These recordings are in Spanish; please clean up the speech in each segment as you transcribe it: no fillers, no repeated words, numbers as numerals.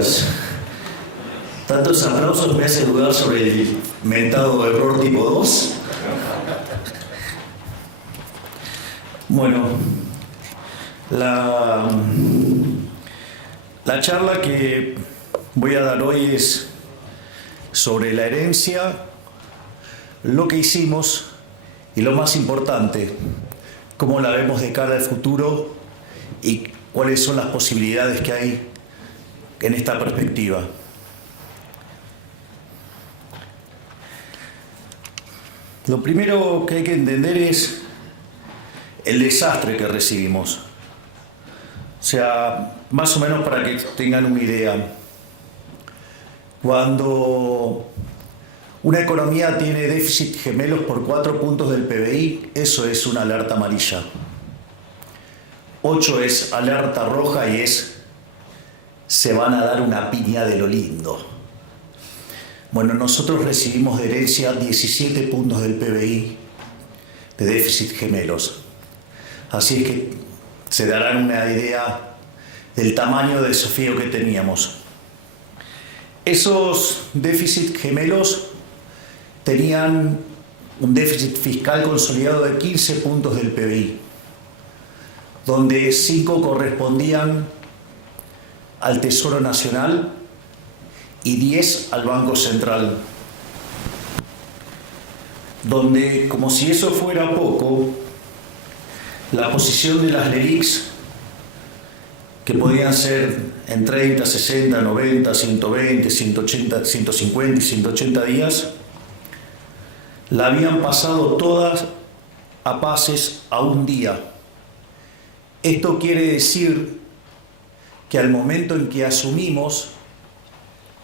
gracias. Tantos aplausos me hacen dudar sobre el mentado error tipo 2. Bueno, la charla que voy a dar hoy es sobre la herencia, lo que hicimos y lo más importante, cómo la vemos de cara al futuro y cuáles son las posibilidades que hay en esta perspectiva. Lo primero que hay que entender es el desastre que recibimos. O sea, más o menos para que tengan una idea. Cuando una economía tiene déficit gemelos por 4 puntos del PBI, eso es una alerta amarilla. 8 es alerta roja y se van a dar una piña de lo lindo. Bueno, nosotros recibimos de herencia 17 puntos del PBI de déficit gemelos. Así es que se darán una idea del tamaño de desafío que teníamos. Esos déficit gemelos tenían un déficit fiscal consolidado de 15 puntos del PBI, donde 5 correspondían al Tesoro Nacional y 10 al Banco Central, donde, como si eso fuera poco, la posición de las LELIQs, que podían ser en 30, 60, 90, 120, 180, 150 y 180 días, la habían pasado todas a pases a un día. Esto quiere decir que al momento en que asumimos,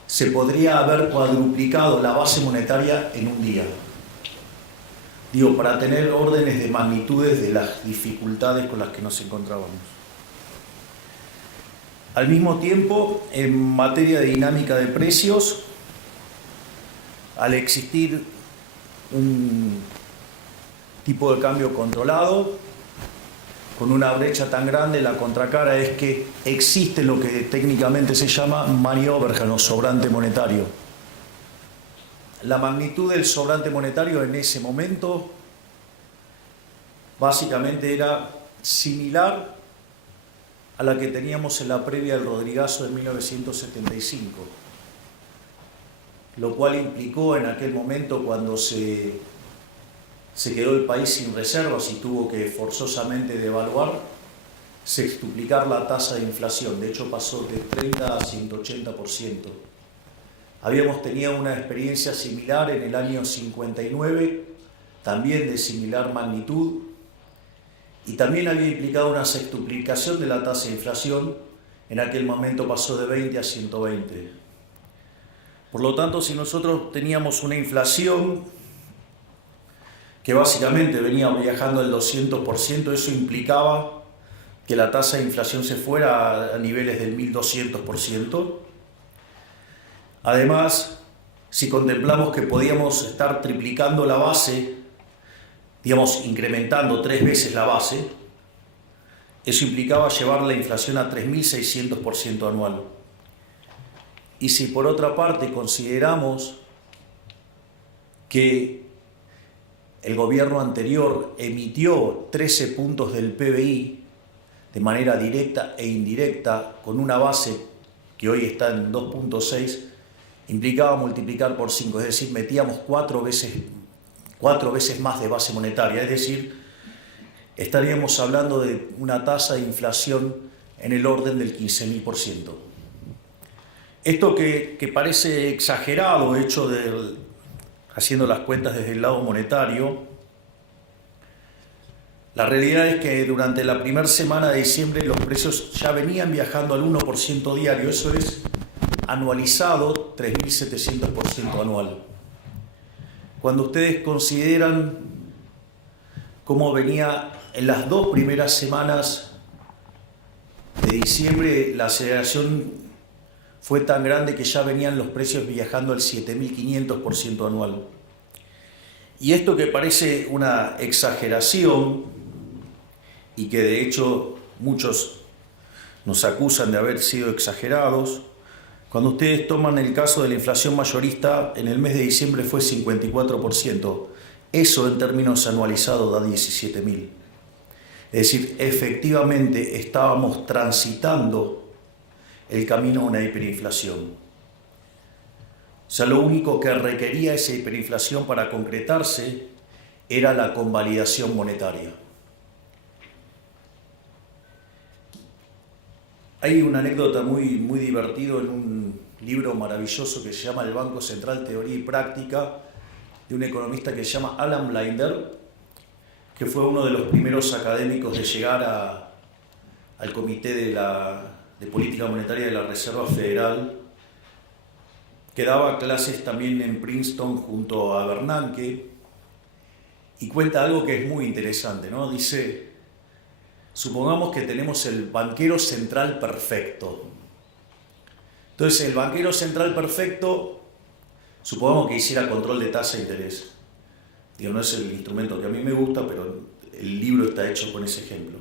se podría haber cuadruplicado la base monetaria en un día. Digo, para tener órdenes de magnitudes de las dificultades con las que nos encontrábamos. Al mismo tiempo, en materia de dinámica de precios, al existir un tipo de cambio controlado, con una brecha tan grande, la contracara es que existe lo que técnicamente se llama money overhang o sobrante monetario. La magnitud del sobrante monetario en ese momento básicamente era similar a la que teníamos en la previa del Rodrigazo de 1975, lo cual implicó en aquel momento, cuando se quedó el país sin reservas y tuvo que forzosamente devaluar, sextuplicar la tasa de inflación. De hecho, pasó de 30 a 180%. Habíamos tenido una experiencia similar en el año 59, también de similar magnitud, y también había implicado una sextuplicación de la tasa de inflación. En aquel momento pasó de 20 a 120. Por lo tanto, si nosotros teníamos una inflación que básicamente venía viajando al 200%, eso implicaba que la tasa de inflación se fuera a niveles del 1200%. Además, si contemplamos que podíamos estar triplicando la base, digamos, incrementando 3 veces la base, eso implicaba llevar la inflación a 3600% anual. Y si por otra parte consideramos que el gobierno anterior emitió 13 puntos del PBI de manera directa e indirecta, con una base que hoy está en 2.6, implicaba multiplicar por 5, es decir, metíamos 4 veces más de base monetaria, es decir, estaríamos hablando de una tasa de inflación en el orden del 15.000%. Esto que parece exagerado, haciendo las cuentas desde el lado monetario, la realidad es que durante la primera semana de diciembre los precios ya venían viajando al 1% diario, eso es anualizado 3.700% anual. Cuando ustedes consideran cómo venía en las 2 primeras semanas de diciembre, la aceleración fue tan grande que ya venían los precios viajando al 7.500% anual. Y esto, que parece una exageración y que de hecho muchos nos acusan de haber sido exagerados, Cuando ustedes toman el caso de la inflación mayorista, en el mes de diciembre fue 54%. Eso en términos anualizados da 17.000. Es decir, efectivamente estábamos transitando el camino a una hiperinflación. O sea, lo único que requería esa hiperinflación para concretarse era la convalidación monetaria. Hay una anécdota muy divertida en un libro maravilloso que se llama El Banco Central, Teoría y Práctica, de un economista que se llama Alan Blinder, que fue uno de los primeros académicos de llegar al Comité de Política Monetaria de la Reserva Federal, que daba clases también en Princeton junto a Bernanke, y cuenta algo que es muy interesante, ¿no? Dice, supongamos que tenemos el banquero central perfecto. Entonces, el banquero central perfecto, supongamos que hiciera control de tasa de interés. Digo, no es el instrumento que a mí me gusta, pero el libro está hecho con ese ejemplo.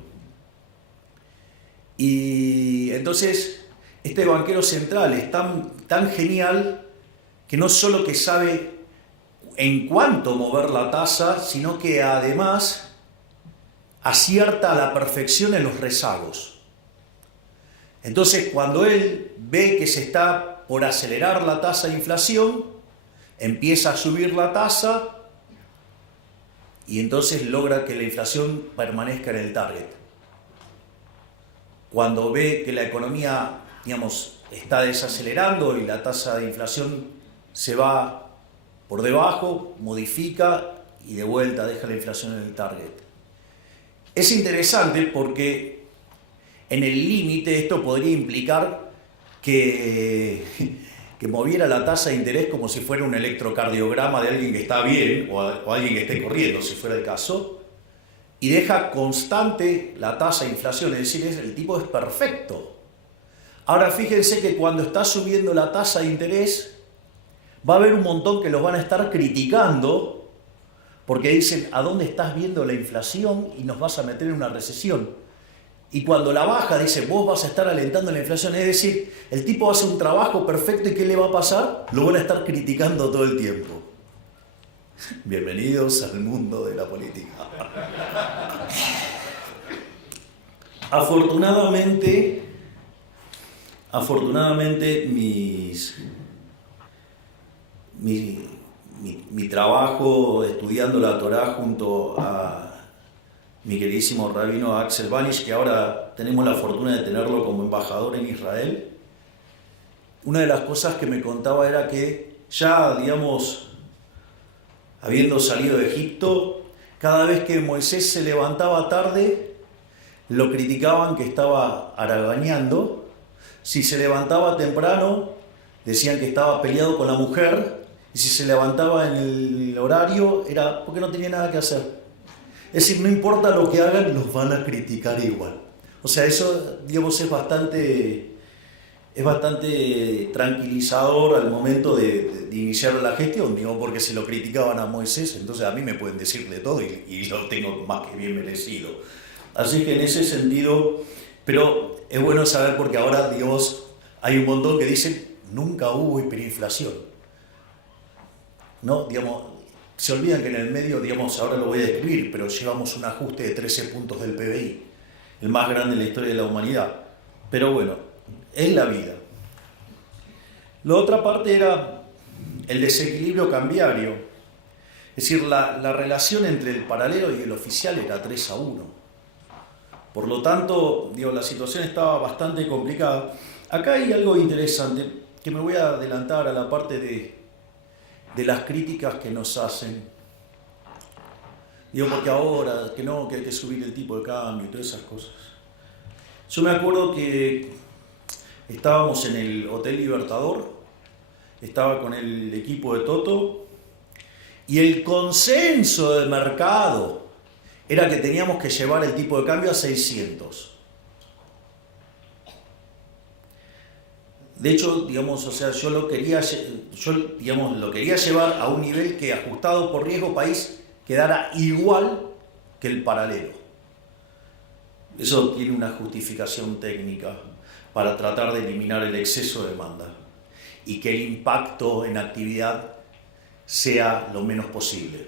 Y entonces, este banquero central es tan genial que no solo que sabe en cuánto mover la tasa, sino que además acierta a la perfección en los rezagos. Entonces, cuando él ve que se está por acelerar la tasa de inflación, empieza a subir la tasa y entonces logra que la inflación permanezca en el target. Cuando ve que la economía, digamos, está desacelerando y la tasa de inflación se va por debajo, modifica y de vuelta deja la inflación en el target. Es interesante porque en el límite esto podría implicar que moviera la tasa de interés como si fuera un electrocardiograma de alguien que está bien o alguien que esté corriendo, si fuera el caso, y deja constante la tasa de inflación, es decir, el tipo es perfecto. Ahora fíjense que cuando está subiendo la tasa de interés, va a haber un montón que los van a estar criticando porque dicen, ¿a dónde estás viendo la inflación y nos vas a meter en una recesión? Y cuando la baja, dice, vos vas a estar alentando la inflación. Es decir, el tipo hace un trabajo perfecto y ¿qué le va a pasar? Lo van a estar criticando todo el tiempo. Bienvenidos al mundo de la política. Afortunadamente mi trabajo estudiando la Torá junto a mi queridísimo rabino Axel Banish, que ahora tenemos la fortuna de tenerlo como embajador en Israel, una de las cosas que me contaba era que ya, digamos, habiendo salido de Egipto, cada vez que Moisés se levantaba tarde, lo criticaban que estaba haraganeando. Si se levantaba temprano, decían que estaba peleado con la mujer, y si se levantaba en el horario, era porque no tenía nada que hacer. Es decir, no importa lo que hagan, los van a criticar igual. O sea, eso, digamos, es bastante tranquilizador al momento de iniciar la gestión, digo, porque se lo criticaban a Moisés, entonces a mí me pueden decir de todo y lo tengo más que bien merecido. Así que en ese sentido, pero es bueno saber porque ahora, digamos, hay un montón que dicen, nunca hubo hiperinflación. ¿No? Digamos, se olvidan que en el medio, digamos, ahora lo voy a describir, pero llevamos un ajuste de 13 puntos del PBI, el más grande en la historia de la humanidad. Pero bueno, es la vida. La otra parte era el desequilibrio cambiario. Es decir, la relación entre el paralelo y el oficial era 3-1. Por lo tanto, digo, la situación estaba bastante complicada. Acá hay algo interesante, que me voy a adelantar a la parte de las críticas que nos hacen. Digo, porque ahora, que hay que subir el tipo de cambio y todas esas cosas. Yo me acuerdo que estábamos en el Hotel Libertador, estaba con el equipo de Toto, y el consenso del mercado era que teníamos que llevar el tipo de cambio a 600. De hecho, digamos, o sea, yo lo quería llevar a un nivel que, ajustado por riesgo país, quedara igual que el paralelo. Eso tiene una justificación técnica para tratar de eliminar el exceso de demanda. y que el impacto en actividad sea lo menos posible.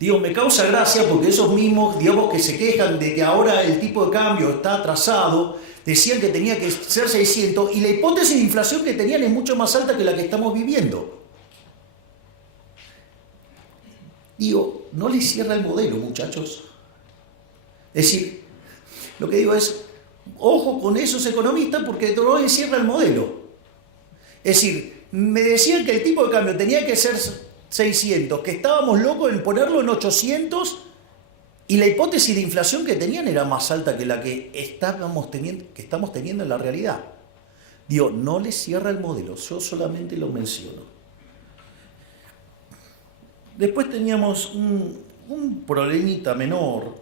Digo, me causa gracia porque esos mismos, digamos, que se quejan de que ahora el tipo de cambio está atrasado, decían que tenía que ser 600 y la hipótesis de inflación que tenían es mucho más alta que la que estamos viviendo. Digo, no les cierra el modelo, muchachos. Es decir, lo que digo es, ojo con esos economistas porque no les cierra el modelo. Es decir, me decían que el tipo de cambio tenía que ser 600, que estábamos locos en ponerlo en 800 y la hipótesis de inflación que tenían era más alta que la que estamos teniendo en la realidad. Digo, no les cierra el modelo, yo solamente lo menciono. Después teníamos un problemita menor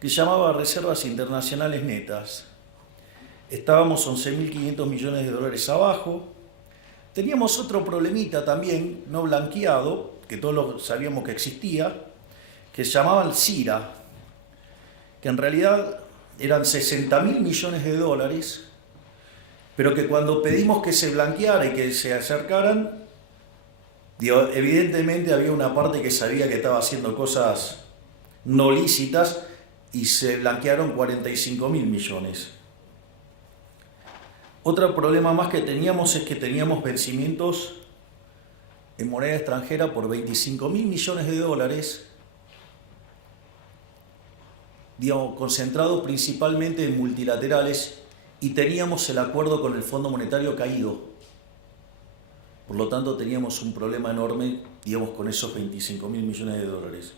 que se llamaba reservas internacionales netas. Estábamos 11.500 millones de dólares abajo. Teníamos otro problemita también, no blanqueado, que todos sabíamos que existía, que se llamaba el CIRA, que en realidad eran 60.000 millones de dólares, pero que cuando pedimos que se blanqueara y que se acercaran, evidentemente había una parte que sabía que estaba haciendo cosas no lícitas y se blanquearon 45.000 millones. Otro problema más que teníamos es que teníamos vencimientos en moneda extranjera por 25.000 millones de dólares, concentrados principalmente en multilaterales, y teníamos el acuerdo con el Fondo Monetario caído. Por lo tanto, teníamos un problema enorme, con esos 25.000 millones de dólares.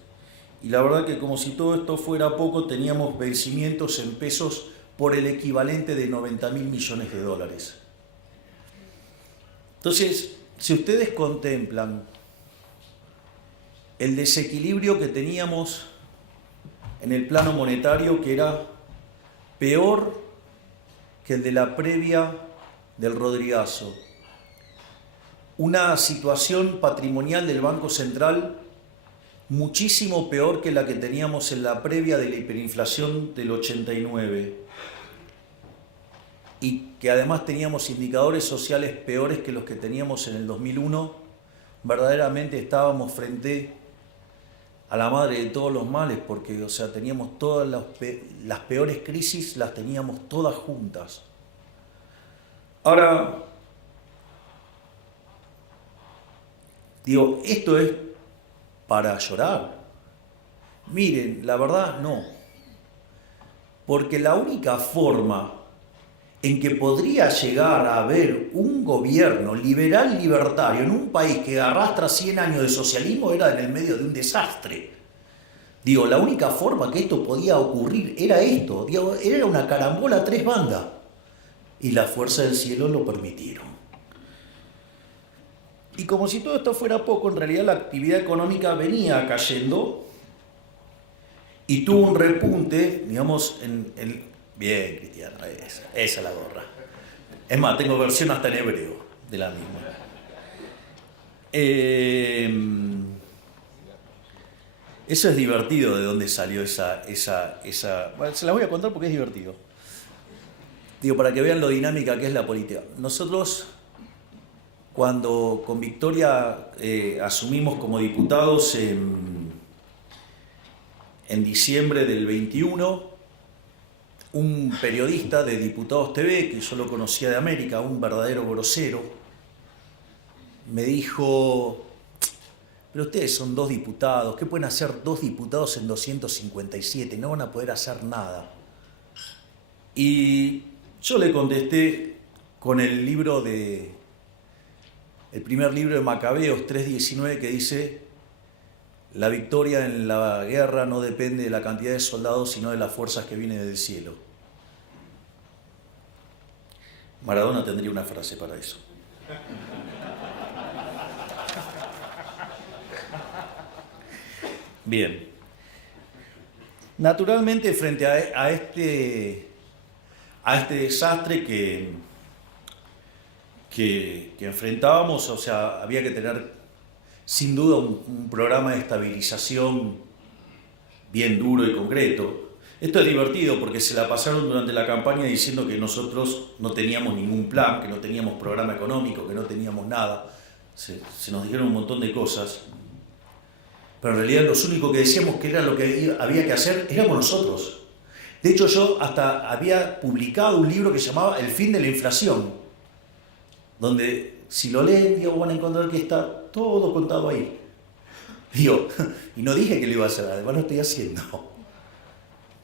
Y la verdad que como si todo esto fuera poco, teníamos vencimientos en pesos por el equivalente de 90.000 millones de dólares. Entonces, si ustedes contemplan el desequilibrio que teníamos en el plano monetario, que era peor que el de la previa del Rodrigazo, una situación patrimonial del Banco Central muchísimo peor que la que teníamos en la previa de la hiperinflación del 89, y que además teníamos indicadores sociales peores que los que teníamos en el 2001, verdaderamente estábamos frente a la madre de todos los males, porque teníamos todas las peores crisis, las teníamos todas juntas. Ahora, esto es para llorar. Miren, la verdad no. Porque la única forma en que podría llegar a haber un gobierno liberal libertario en un país que arrastra 100 años de socialismo era en el medio de un desastre. La única forma que esto podía ocurrir era esto. Era una carambola a 3 bandas. Y la fuerza del cielo lo permitieron. Y como si todo esto fuera poco, en realidad la actividad económica venía cayendo y tuvo un repunte, Bien, Cristiano, esa es la gorra. Es más, tengo versión hasta en hebreo de la misma. Eso es divertido, de dónde salió esa... Bueno, se la voy a contar porque es divertido. Para que vean lo dinámica que es la política. Nosotros, cuando con Victoria asumimos como diputados en diciembre del 21, un periodista de Diputados TV, que yo lo conocía de América, un verdadero grosero, me dijo: pero ustedes son 2 diputados, ¿qué pueden hacer 2 diputados en 257? No van a poder hacer nada. Y yo le contesté con el primer libro de Macabeos 3:19, que dice: la victoria en la guerra no depende de la cantidad de soldados, sino de las fuerzas que vienen del cielo. Maradona tendría una frase para eso. Bien. Naturalmente, frente a este desastre que enfrentábamos, había que tener sin duda un programa de estabilización bien duro y concreto. Esto es divertido porque se la pasaron durante la campaña diciendo que nosotros no teníamos ningún plan, que no teníamos programa económico, que no teníamos nada. Se nos dijeron un montón de cosas. Pero en realidad los únicos que decíamos que era lo que había que hacer éramos nosotros. De hecho, yo hasta había publicado un libro que se llamaba El fin de la inflación, donde si lo leen, digo, van a encontrar que está todo contado ahí. Digo, y no dije que lo iba a hacer, además lo estoy haciendo.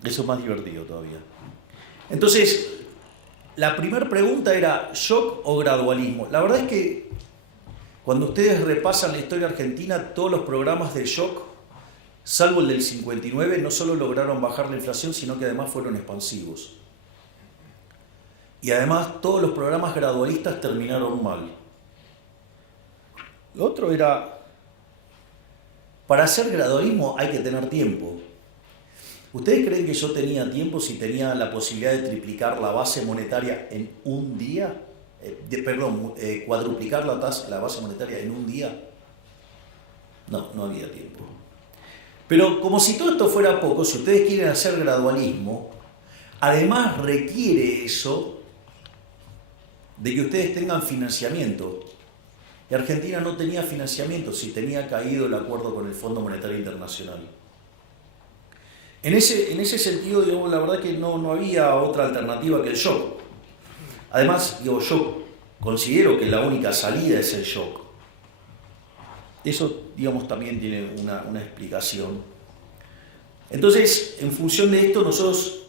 Eso es más divertido todavía. Entonces, la primera pregunta era, ¿shock o gradualismo? La verdad es que cuando ustedes repasan la historia argentina, todos los programas de shock, salvo el del 59, no solo lograron bajar la inflación, sino que además fueron expansivos. Y además todos los programas gradualistas terminaron mal. Lo otro era, para hacer gradualismo hay que tener tiempo. ¿Ustedes creen que yo tenía tiempo si tenía la posibilidad de triplicar la base monetaria en un día? Cuadruplicar la base monetaria en un día. No, no había tiempo. Pero como si todo esto fuera poco, si ustedes quieren hacer gradualismo, además requiere eso de que ustedes tengan financiamiento. Y Argentina no tenía financiamiento, si tenía caído el acuerdo con el Fondo Monetario Internacional. En ese sentido, digamos, la verdad que no había otra alternativa que el shock. Además, yo considero que la única salida es el shock. Eso, digamos, también tiene una explicación. Entonces, en función de esto, nosotros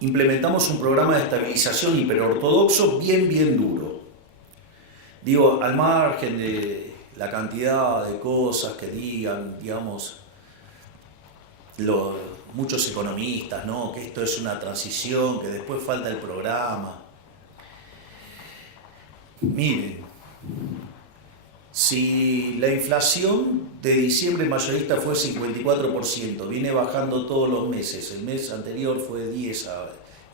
implementamos un programa de estabilización hiperortodoxo bien duro. Digo, al margen de la cantidad de cosas que digan, digamos, muchos economistas, ¿no? Que esto es una transición, que después falta el programa. Miren, si la inflación de diciembre mayorista fue 54%, viene bajando todos los meses, el mes anterior fue 10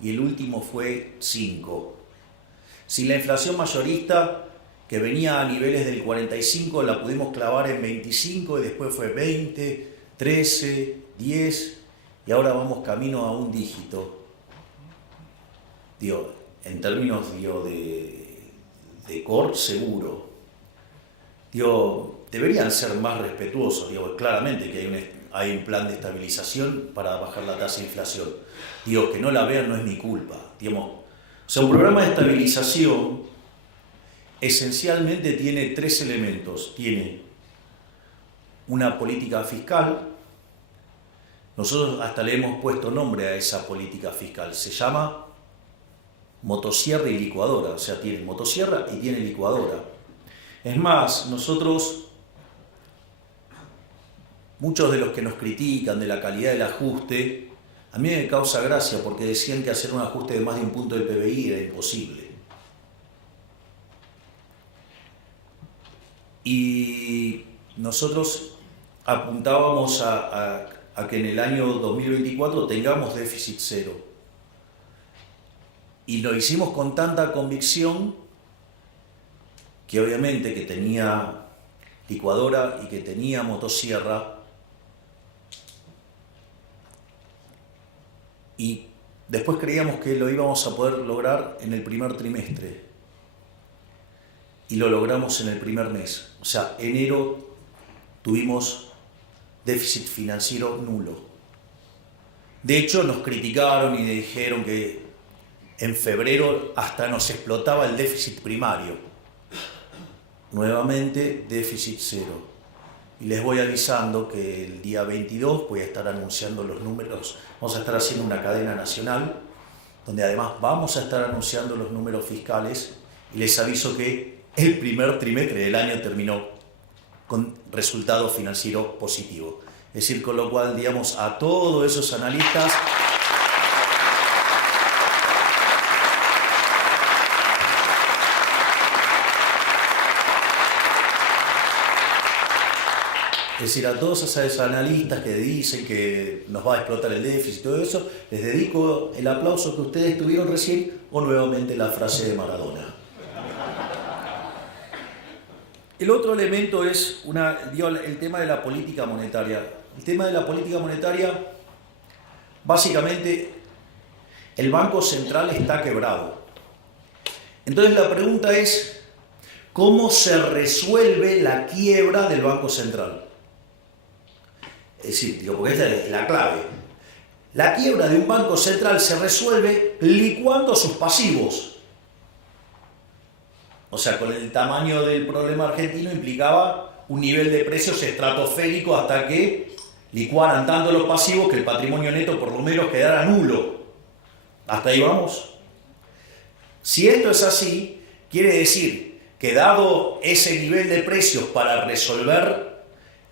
y el último fue 5. Si la inflación mayorista, que venía a niveles del 45, la pudimos clavar en 25 y después fue 20, 13, 10 y ahora vamos camino a un dígito. Digo, en términos de core seguro. Digo, deberían ser más respetuosos. Digo, claramente que hay un plan de estabilización para bajar la tasa de inflación. Digo, que no la vean no es mi culpa. Digamos, o sea, un programa de estabilización esencialmente tiene 3 elementos. Tiene una política fiscal. Nosotros hasta le hemos puesto nombre a esa política fiscal. Se llama motosierra y licuadora. O sea, tiene motosierra y tiene licuadora. Es más, muchos de los que nos critican de la calidad del ajuste, a mí me causa gracia porque decían que hacer un ajuste de más de un punto del PBI era imposible. Y nosotros apuntábamos a que en el año 2024 tengamos déficit cero. Y lo hicimos con tanta convicción que obviamente que tenía licuadora y que tenía motosierra. Y después creíamos que lo íbamos a poder lograr en el primer trimestre. Y lo logramos en el primer mes. O sea, enero tuvimos déficit financiero nulo. De hecho, nos criticaron y dijeron que en febrero hasta nos explotaba el déficit primario. Nuevamente, déficit cero. Y les voy avisando que el día 22 voy a estar anunciando los números. Vamos a estar haciendo una cadena nacional, donde además vamos a estar anunciando los números fiscales. Y les aviso que el primer trimestre del año terminó con resultado financiero positivo. Es decir, con lo cual, digamos, a todos esos analistas es decir, a todos esos analistas que dicen que nos va a explotar el déficit y todo eso, les dedico el aplauso que ustedes tuvieron recién o nuevamente la frase de Maradona. El otro elemento es el tema de la política monetaria. El tema de la política monetaria, Básicamente, el Banco Central está quebrado. Entonces la pregunta es, ¿cómo se resuelve la quiebra del Banco Central? Es decir, porque esta es la clave. La quiebra de un banco central se resuelve licuando sus pasivos. O sea, con el tamaño del problema argentino implicaba un nivel de precios estratosférico hasta que licuaran tanto los pasivos que el patrimonio neto por lo menos quedara nulo. ¿Hasta ahí vamos? Si esto es así, quiere decir que dado ese nivel de precios para resolver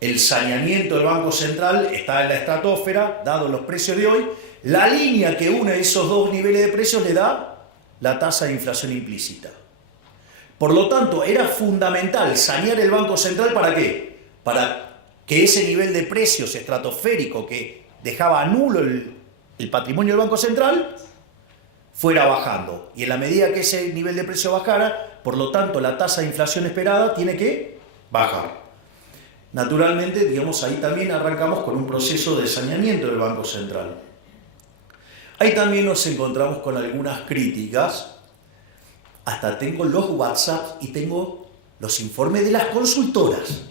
el saneamiento del Banco Central está en la estratosfera, dado los precios de hoy, la línea que une esos dos niveles de precios le da la tasa de inflación implícita. Por lo tanto, era fundamental sanear el Banco Central ¿para qué? Para que ese nivel de precios estratosférico que dejaba nulo el patrimonio del Banco Central fuera bajando. Y en la medida que ese nivel de precio bajara, por lo tanto, la tasa de inflación esperada tiene que bajar. Naturalmente, digamos, ahí también arrancamos con un proceso de saneamiento del Banco Central. Ahí también nos encontramos con algunas críticas. Hasta tengo los WhatsApp y tengo los informes de las consultoras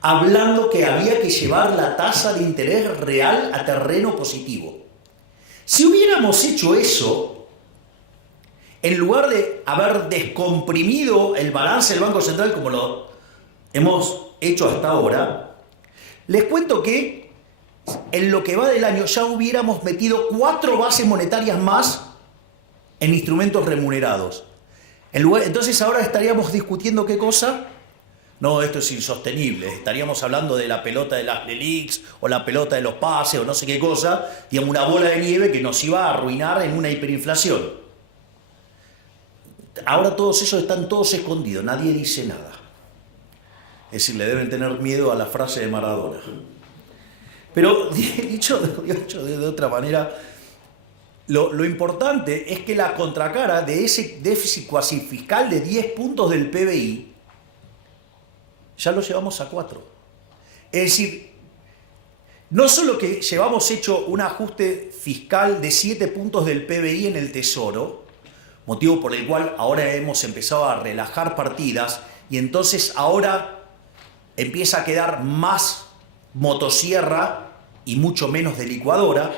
hablando que había que llevar la tasa de interés real a terreno positivo. Si hubiéramos hecho eso, en lugar de haber descomprimido el balance del Banco Central como lo hemos hecho hasta ahora, les cuento que en lo que va del año ya hubiéramos metido 4 bases monetarias más en instrumentos remunerados. Entonces ahora estaríamos discutiendo ¿qué cosa? No, esto es insostenible. Estaríamos hablando de la pelota de las LELIQs o la pelota de los pases o no sé qué cosa, digamos una bola de nieve que nos iba a arruinar en una hiperinflación. Ahora todos esos están todos escondidos, nadie dice nada. Es decir, le deben tener miedo a la frase de Maradona. Pero dicho de otra manera, lo importante es que la contracara de ese déficit cuasi fiscal de 10 puntos del PBI ya lo llevamos a 4. Es decir, no solo que llevamos hecho un ajuste fiscal de 7 puntos del PBI en el Tesoro, motivo por el cual ahora hemos empezado a relajar partidas y entonces ahora empieza a quedar más motosierra y mucho menos de licuadora,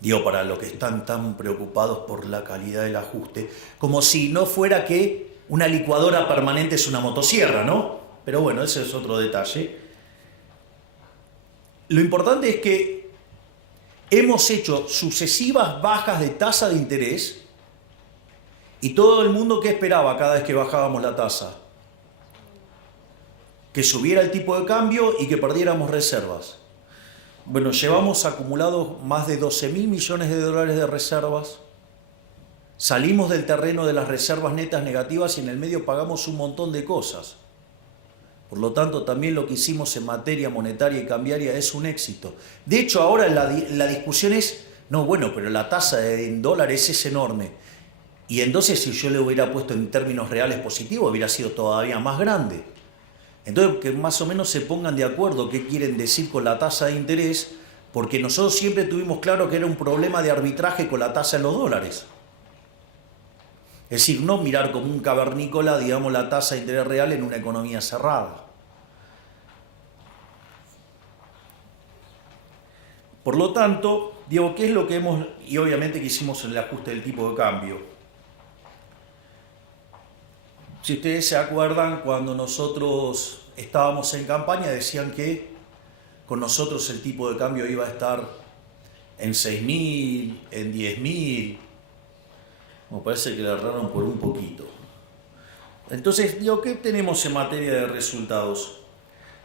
digo, para los que están tan preocupados por la calidad del ajuste, como si no fuera que una licuadora permanente es una motosierra, ¿no? Pero bueno, ese es otro detalle. Lo importante es que hemos hecho sucesivas bajas de tasa de interés y todo el mundo ¿qué esperaba cada vez que bajábamos la tasa? Que subiera el tipo de cambio y que perdiéramos reservas. Bueno, llevamos acumulados más de 12.000 millones de dólares de reservas. Salimos del terreno de las reservas netas negativas y en el medio pagamos un montón de cosas. Por lo tanto, también lo que hicimos en materia monetaria y cambiaria es un éxito. De hecho, ahora la discusión es, no, bueno, pero la tasa en dólares es enorme. Y entonces si yo le hubiera puesto en términos reales positivos, hubiera sido todavía más grande. Entonces, que más o menos se pongan de acuerdo qué quieren decir con la tasa de interés, porque nosotros siempre tuvimos claro que era un problema de arbitraje con la tasa en los dólares. Es decir, no mirar como un cavernícola, digamos, la tasa de interés real en una economía cerrada. Por lo tanto, digo, ¿qué es lo que hemos, y obviamente que hicimos en el ajuste del tipo de cambio? Si ustedes se acuerdan, cuando nosotros estábamos en campaña, decían que con nosotros el tipo de cambio iba a estar en 6.000, en 10.000. Me parece que le erraron por un poquito. Entonces, digo, ¿qué tenemos en materia de resultados?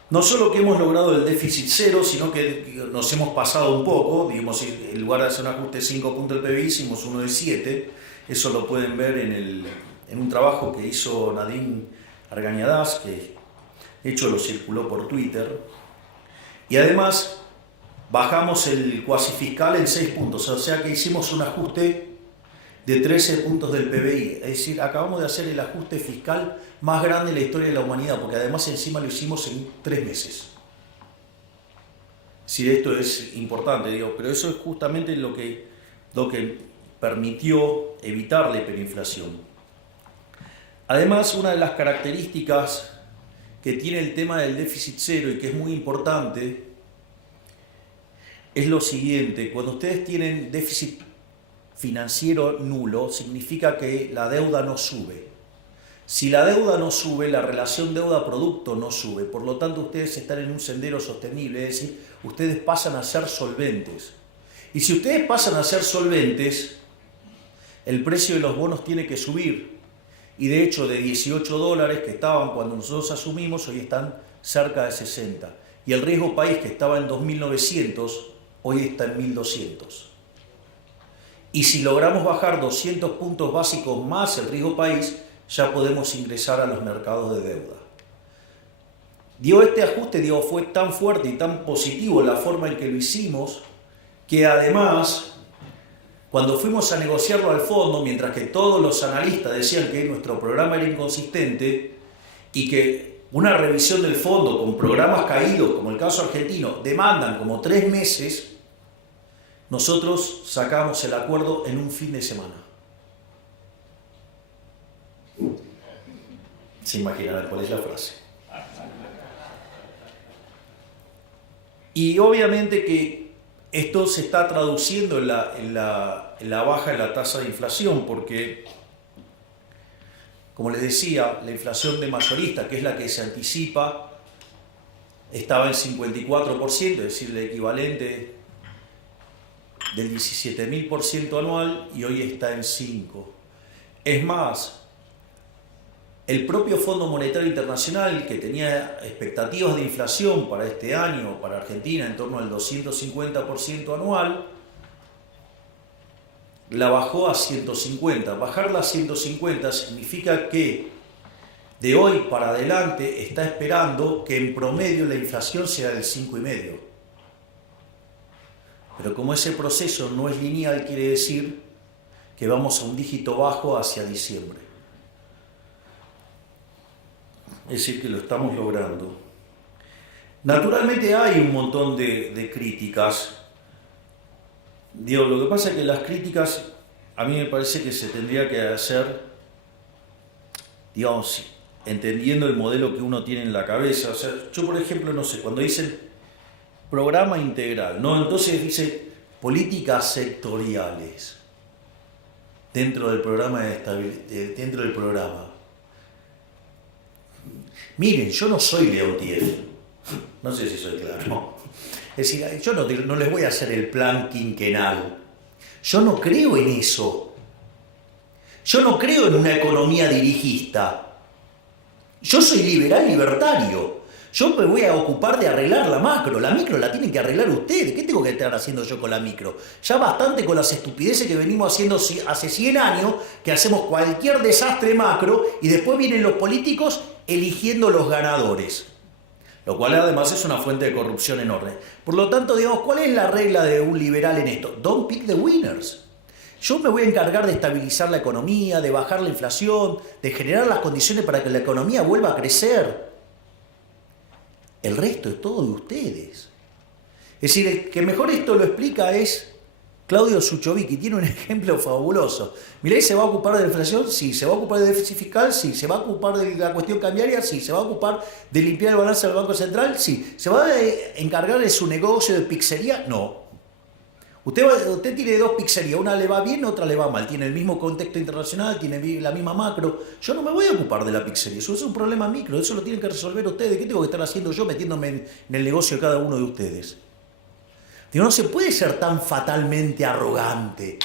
No solo que hemos logrado el déficit cero, sino que nos hemos pasado un poco. Digamos, en lugar de hacer un ajuste de 5 puntos del PBI, hicimos uno de 7. Eso lo pueden ver en un trabajo que hizo Nadine Argañadás, que de hecho lo circuló por Twitter. Y además, bajamos el cuasi fiscal en 6 puntos, o sea que hicimos un ajuste de 13 puntos del PBI, es decir, acabamos de hacer el ajuste fiscal más grande en la historia de la humanidad, porque además encima lo hicimos en 3 meses. Sí, esto es importante, digo, pero eso es justamente lo que permitió evitar la hiperinflación. Además, una de las características que tiene el tema del déficit cero y que es muy importante es lo siguiente: cuando ustedes tienen déficit financiero nulo, significa que la deuda no sube. Si la deuda no sube, la relación deuda-producto no sube. Por lo tanto, ustedes están en un sendero sostenible, es decir, ustedes pasan a ser solventes. Y si ustedes pasan a ser solventes, el precio de los bonos tiene que subir. Y de hecho, de $18 que estaban cuando nosotros asumimos, hoy están cerca de 60. Y el riesgo país, que estaba en 2.900, hoy está en 1.200. Y si logramos bajar 200 puntos básicos más el riesgo país, ya podemos ingresar a los mercados de deuda. Este ajuste fue tan fuerte y tan positivo la forma en que lo hicimos, que además, cuando fuimos a negociarlo al fondo, mientras que todos los analistas decían que nuestro programa era inconsistente y que una revisión del fondo con programas caídos, como el caso argentino, demandan como 3 meses, nosotros sacamos el acuerdo en un fin de semana. Se imaginarán cuál es la frase. Y obviamente que esto se está traduciendo en la baja de la tasa de inflación, porque, como les decía, la inflación de mayorista, que es la que se anticipa, estaba en 54%, es decir, el equivalente del 17.000% anual, y hoy está en 5%. Es más, el propio Fondo Monetario Internacional, que tenía expectativas de inflación para este año, para Argentina, en torno al 250% anual, la bajó a 150. Bajarla a 150 significa que de hoy para adelante está esperando que en promedio la inflación sea del 5,5. Pero como ese proceso no es lineal, quiere decir que vamos a un dígito bajo hacia diciembre. Es decir, que lo estamos logrando. Naturalmente hay un montón de críticas. Lo que pasa es que las críticas, a mí me parece que se tendría que hacer, entendiendo el modelo que uno tiene en la cabeza. O sea, yo, por ejemplo, no sé, cuando dicen programa integral, ¿no? Entonces dice políticas sectoriales dentro del programa dentro del programa. Miren, yo no soy Leontiev, no sé si soy claro. Es decir, yo no les voy a hacer el plan quinquenal. Yo no creo en eso. Yo no creo en una economía dirigista. Yo soy liberal libertario. Yo me voy a ocupar de arreglar la macro. La micro la tienen que arreglar ustedes. ¿Qué tengo que estar haciendo yo con la micro? Ya bastante con las estupideces que venimos haciendo hace 100 años, que hacemos cualquier desastre macro y después vienen los políticos eligiendo los ganadores. Lo cual además es una fuente de corrupción enorme. Por lo tanto, ¿cuál es la regla de un liberal en esto? Don't pick the winners. Yo me voy a encargar de estabilizar la economía, de bajar la inflación, de generar las condiciones para que la economía vuelva a crecer. El resto es todo de ustedes. Es decir, el que mejor esto lo explica es Claudio Suchovicki. Tiene un ejemplo fabuloso. ¿Milei se va a ocupar de la inflación? Sí. ¿Se va a ocupar de déficit fiscal? Sí. ¿Se va a ocupar de la cuestión cambiaria? Sí. ¿Se va a ocupar de limpiar el balance del Banco Central? Sí. ¿Se va a encargar de su negocio de pizzería? No. Usted tiene 2 pizzerías, una le va bien, otra le va mal. Tiene el mismo contexto internacional, tiene la misma macro. Yo no me voy a ocupar de la pizzería, eso es un problema micro, eso lo tienen que resolver ustedes. ¿Qué tengo que estar haciendo yo metiéndome en el negocio de cada uno de ustedes? No se puede ser tan fatalmente arrogante.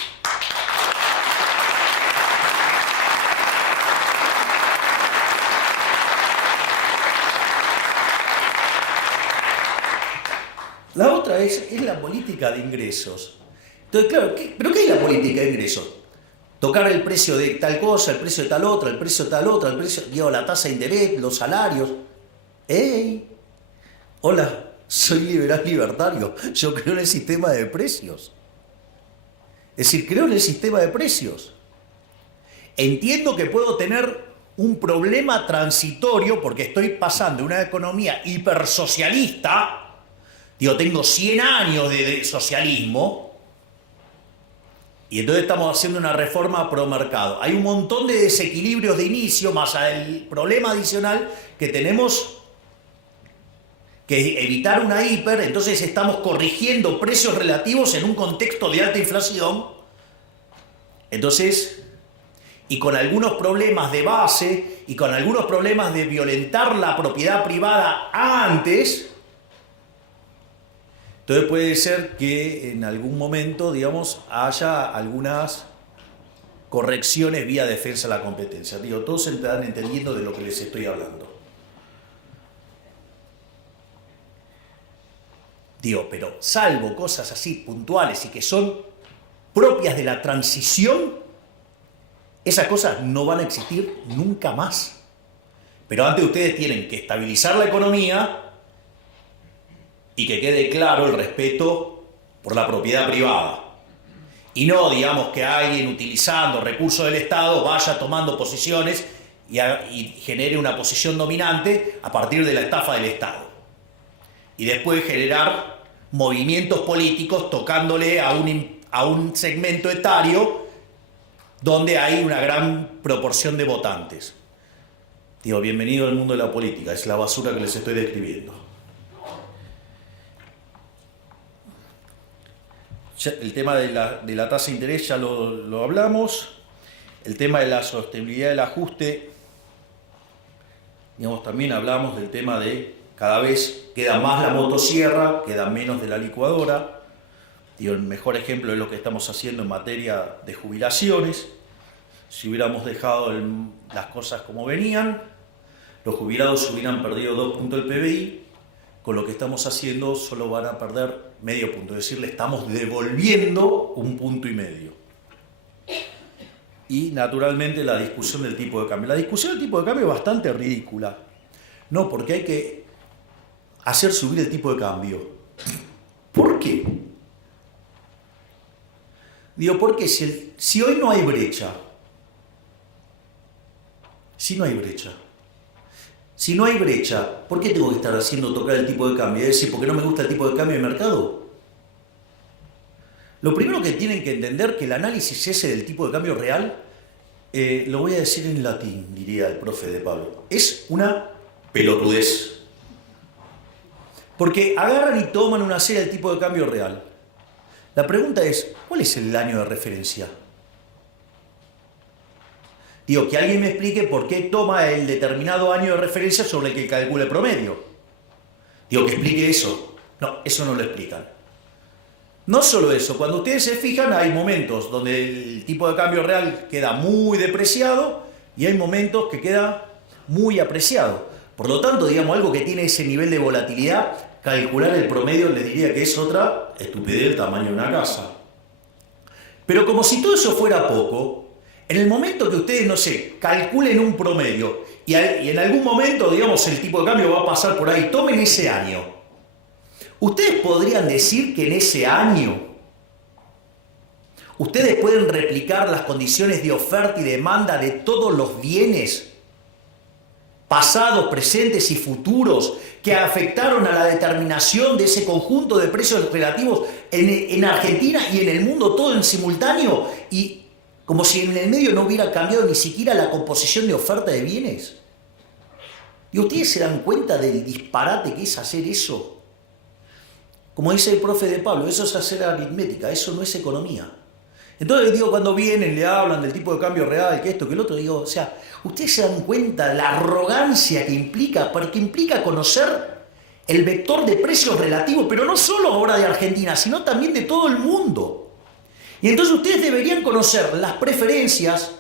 La otra es la política de ingresos. Entonces, claro, ¿pero qué es la política de ingresos? Tocar el precio de tal cosa, el precio de tal otra, el precio de tal otra, el precio, la tasa de interés, los salarios. ¡Ey! Hola, soy liberal libertario. Yo creo en el sistema de precios. Es decir, creo en el sistema de precios. Entiendo que puedo tener un problema transitorio porque estoy pasando de una economía hipersocialista, Digo, tengo 100 años de socialismo y entonces estamos haciendo una reforma pro mercado. Hay un montón de desequilibrios de inicio, más el problema adicional que tenemos que evitar una hiper, entonces estamos corrigiendo precios relativos en un contexto de alta inflación. Entonces, y con algunos problemas de base y con algunos problemas de violentar la propiedad privada antes, entonces puede ser que en algún momento, digamos, haya algunas correcciones vía defensa de la competencia. Digo, todos se están entendiendo de lo que les estoy hablando. Digo, pero salvo cosas así puntuales y que son propias de la transición, esas cosas no van a existir nunca más. Pero antes ustedes tienen que estabilizar la economía y que quede claro el respeto por la propiedad privada. Y no, digamos, que alguien utilizando recursos del Estado vaya tomando posiciones y genere una posición dominante a partir de la estafa del Estado. Y después generar movimientos políticos tocándole a un segmento etario donde hay una gran proporción de votantes. Digo, bienvenido al mundo de la política, es la basura que les estoy describiendo. El tema de la tasa de interés ya lo hablamos. El tema de la sostenibilidad del ajuste, digamos, también hablamos del tema de cada vez queda más la motosierra, queda menos de la licuadora. Digo, el mejor ejemplo es lo que estamos haciendo en materia de jubilaciones. Si hubiéramos dejado las cosas como venían, los jubilados hubieran perdido 2 puntos del PBI. Con lo que estamos haciendo solo van a perder medio punto, es decir, le estamos devolviendo 1,5 puntos. Y naturalmente la discusión del tipo de cambio. La discusión del tipo de cambio es bastante ridícula. No, porque hay que hacer subir el tipo de cambio. ¿Por qué? Digo, porque si hoy no hay brecha, si no hay brecha, ¿por qué tengo que estar haciendo tocar el tipo de cambio? Es decir, ¿porque no me gusta el tipo de cambio de mercado? Lo primero que tienen que entender que el análisis ese del tipo de cambio real, lo voy a decir en latín, diría el profe de Pablo, es una pelotudez. Porque agarran y toman una serie del tipo de cambio real. La pregunta es, ¿cuál es el año de referencia? Digo, que alguien me explique por qué toma el determinado año de referencia sobre el que calcula el promedio. Digo, que explique eso. No, eso no lo explican. No solo eso, cuando ustedes se fijan hay momentos donde el tipo de cambio real queda muy depreciado y hay momentos que queda muy apreciado. Por lo tanto, digamos, algo que tiene ese nivel de volatilidad, calcular el promedio les diría que es otra estupidez del tamaño de una casa. Pero como si todo eso fuera poco, en el momento que ustedes, no sé, calculen un promedio y en algún momento, digamos, el tipo de cambio va a pasar por ahí, tomen ese año. Ustedes podrían decir que en ese año ustedes pueden replicar las condiciones de oferta y demanda de todos los bienes pasados, presentes y futuros que afectaron a la determinación de ese conjunto de precios relativos en Argentina y en el mundo todo en simultáneo, y como si en el medio no hubiera cambiado ni siquiera la composición de oferta de bienes. ¿Y ustedes se dan cuenta del disparate que es hacer eso? Como dice el profe de Pablo, eso es hacer aritmética, eso no es economía. Entonces digo, cuando vienen, le hablan del tipo de cambio real, que esto, que el otro, digo, o sea, ustedes se dan cuenta de la arrogancia que implica, porque implica conocer el vector de precios relativos, pero no solo ahora de Argentina, sino también de todo el mundo. Y entonces ustedes deberían conocer las preferencias,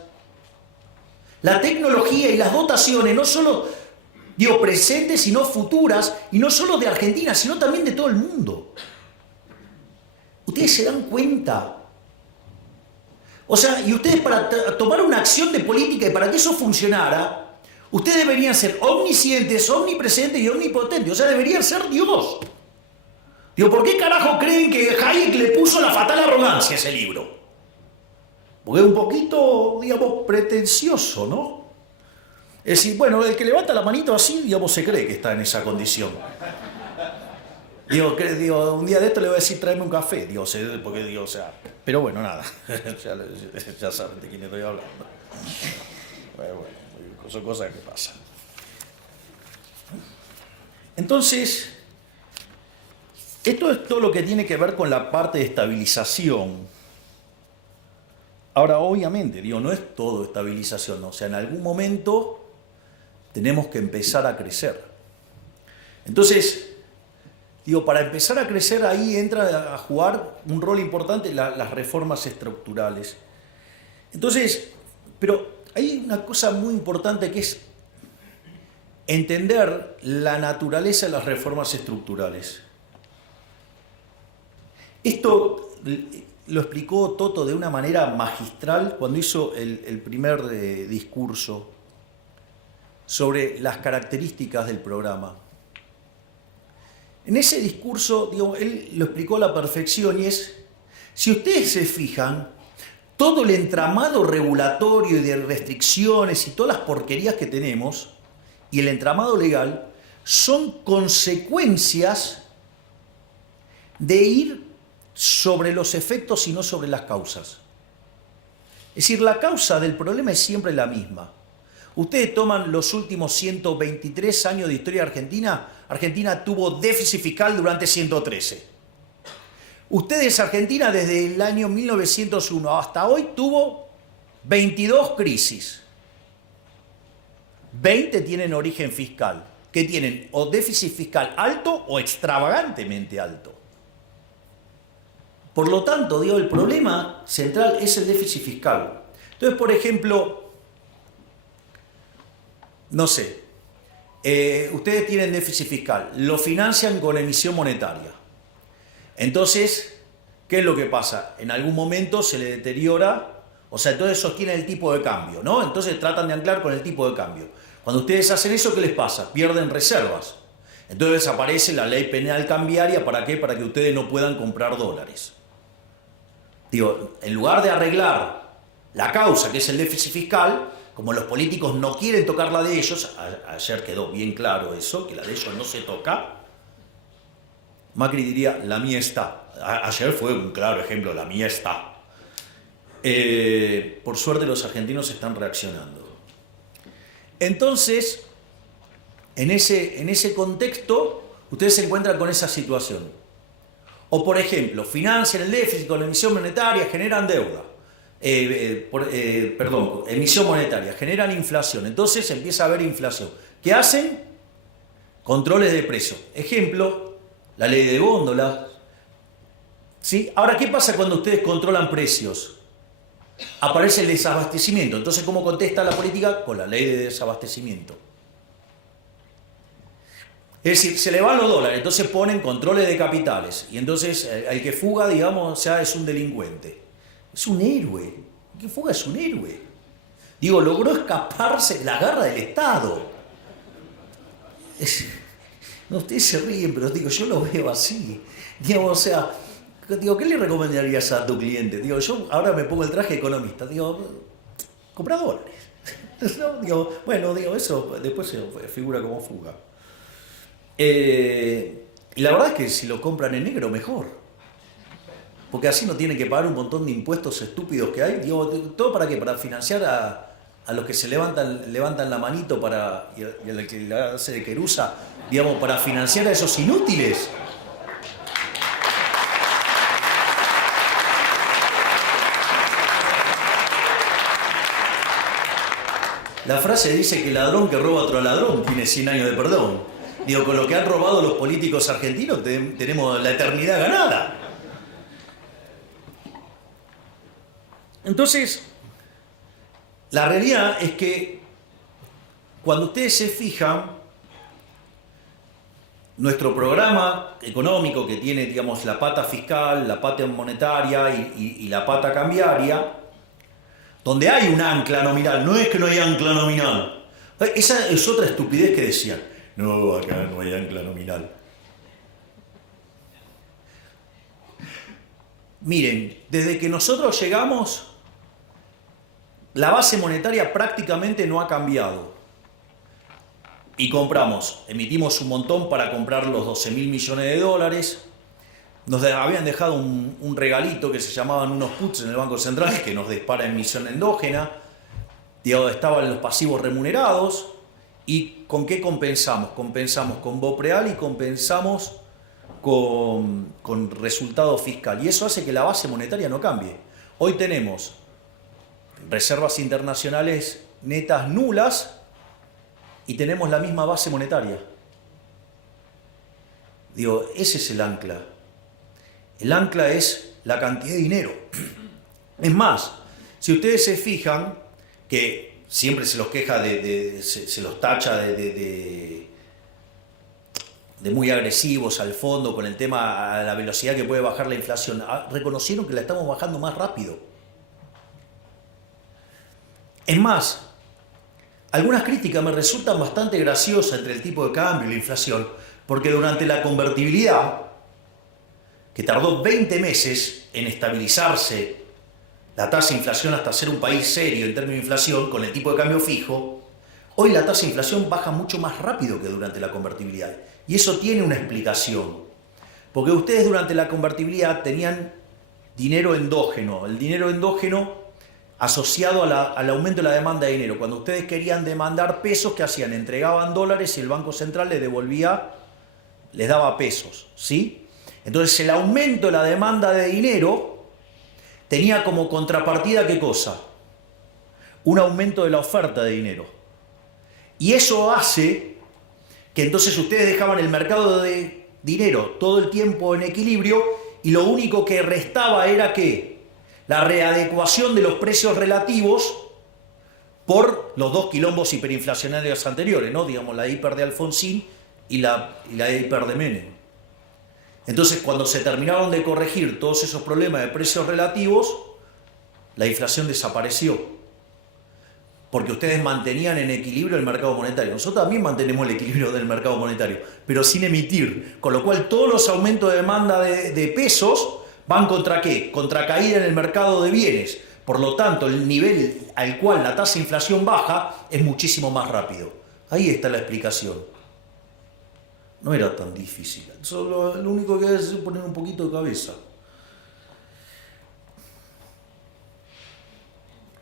la tecnología y las dotaciones, no solo, digo, presentes, sino futuras, y no solo de Argentina, sino también de todo el mundo. Ustedes se dan cuenta. O sea, y ustedes para tomar una acción de política y para que eso funcionara, ustedes deberían ser omniscientes, omnipresentes y omnipotentes. O sea, deberían ser Dios. Digo, ¿por qué carajo creen que Hayek le puso La fatal arrogancia a ese libro? Porque es un poquito, digamos, pretencioso, ¿no? Es decir, bueno, el que levanta la manito así, digamos, se cree que está en esa condición. Digo, un día de esto le voy a decir, tráeme un café, digo, porque digo, o sea, pero bueno, nada, ya saben de quién estoy hablando. Bueno, son cosas que pasan. Entonces, esto es todo lo que tiene que ver con la parte de estabilización. Ahora, obviamente, digo, no es todo estabilización, ¿no? O sea, en algún momento tenemos que empezar a crecer. Entonces, digo, para empezar a crecer ahí entra a jugar un rol importante las reformas estructurales. Entonces, pero hay una cosa muy importante que es entender la naturaleza de las reformas estructurales. Esto lo explicó Toto de una manera magistral cuando hizo el primer discurso sobre las características del programa. En ese discurso, digo, él lo explicó a la perfección y es, si ustedes se fijan, todo el entramado regulatorio y de restricciones y todas las porquerías que tenemos y el entramado legal son consecuencias de ir sobre los efectos y no sobre las causas. Es decir, la causa del problema es siempre la misma. Ustedes toman los últimos 123 años de historia argentina, Argentina tuvo déficit fiscal durante 113. Ustedes, Argentina, desde el año 1901 hasta hoy tuvo 22 crisis. 20 tienen origen fiscal, que tienen o déficit fiscal alto o extravagantemente alto. Por lo tanto, digo, el problema central es el déficit fiscal. Entonces, por ejemplo, no sé, ustedes tienen déficit fiscal, lo financian con emisión monetaria. Entonces, ¿qué es lo que pasa? En algún momento se le deteriora, o sea, entonces sostienen el tipo de cambio, ¿no? Entonces tratan de anclar con el tipo de cambio. Cuando ustedes hacen eso, ¿qué les pasa? Pierden reservas. Entonces aparece la ley penal cambiaria, ¿para qué? Para que ustedes no puedan comprar dólares. Digo, en lugar de arreglar la causa, que es el déficit fiscal, como los políticos no quieren tocar la de ellos, ayer quedó bien claro eso, que la de ellos no se toca, Macri diría, la mía está. Ayer fue un claro ejemplo, la mía está. Por suerte los argentinos están reaccionando. Entonces, en ese contexto, ustedes se encuentran con esa situación. O, por ejemplo, financian el déficit con la emisión monetaria, generan deuda. Emisión monetaria, generan inflación. Entonces empieza a haber inflación. ¿Qué hacen? Controles de precios. Ejemplo, la ley de góndolas. ¿Sí? Ahora, ¿qué pasa cuando ustedes controlan precios? Aparece el desabastecimiento. Entonces, ¿cómo contesta la política? Con la ley de desabastecimiento. Es decir, se le van los dólares, entonces ponen controles de capitales. Y entonces el que fuga, digamos, ya es un delincuente. Es un héroe. El que fuga es un héroe. Digo, logró escaparse de la garra del Estado. No, ustedes se ríen, pero digo, yo lo veo así. Digamos, o sea, digo, ¿qué le recomendarías a tu cliente? Digo, yo ahora me pongo el traje de economista. Digo, compra dólares. ¿No? Digo, bueno, digo, eso después se figura como fuga. Y la verdad es que si lo compran en negro, mejor. Porque así no tienen que pagar un montón de impuestos estúpidos que hay. Digo, ¿todo para qué? Para financiar a los que se levantan la manito y al que le hace de querusa, digamos, para financiar a esos inútiles. La frase dice que el ladrón que roba a otro ladrón tiene 100 años de perdón. Digo, con lo que han robado los políticos argentinos tenemos la eternidad ganada. Entonces, la realidad es que cuando ustedes se fijan, nuestro programa económico que tiene, digamos, la pata fiscal, la pata monetaria y la pata cambiaria, donde hay un ancla nominal, no es que no hay ancla nominal. Esa es otra estupidez que decían. No, acá no hay ancla nominal. Miren, desde que nosotros llegamos, la base monetaria prácticamente no ha cambiado. y emitimos un montón para comprar los 12.000 millones de dólares. Nos habían dejado un regalito que se llamaban unos puts en el Banco Central que nos dispara emisión endógena. Estaban los pasivos remunerados. ¿Y con qué compensamos? Compensamos con BOPREAL y compensamos con resultado fiscal. Y eso hace que la base monetaria no cambie. Hoy tenemos reservas internacionales netas nulas y tenemos la misma base monetaria. Ese es el ancla. El ancla es la cantidad de dinero. Es más, si ustedes se fijan que siempre se los queja se los tacha de muy agresivos al fondo con el tema a la velocidad que puede bajar la inflación, reconocieron que la estamos bajando más rápido. Es más, algunas críticas me resultan bastante graciosas entre el tipo de cambio y la inflación, porque durante la convertibilidad, que tardó 20 meses en estabilizarse la tasa de inflación hasta ser un país serio en términos de inflación con el tipo de cambio fijo, hoy la tasa de inflación baja mucho más rápido que durante la convertibilidad. Y eso tiene una explicación. Porque ustedes durante la convertibilidad tenían dinero endógeno. El dinero endógeno asociado al aumento de la demanda de dinero. Cuando ustedes querían demandar pesos, ¿qué hacían? Entregaban dólares y el Banco Central les daba pesos, ¿sí? Entonces el aumento de la demanda de dinero tenía como contrapartida, ¿qué cosa? Un aumento de la oferta de dinero. Y eso hace que entonces ustedes dejaban el mercado de dinero todo el tiempo en equilibrio y lo único que restaba era ¿qué? La readecuación de los precios relativos por los dos quilombos hiperinflacionarios anteriores, ¿no? Digamos, la hiper de Alfonsín y la hiper de Menem. Entonces, cuando se terminaron de corregir todos esos problemas de precios relativos, la inflación desapareció. Porque ustedes mantenían en equilibrio el mercado monetario. Nosotros también mantenemos el equilibrio del mercado monetario, pero sin emitir. Con lo cual, todos los aumentos de demanda de pesos van contra ¿qué? Contra caída en el mercado de bienes. Por lo tanto, el nivel al cual la tasa de inflación baja es muchísimo más rápido. Ahí está la explicación. No era tan difícil. Solo lo único que es poner un poquito de cabeza.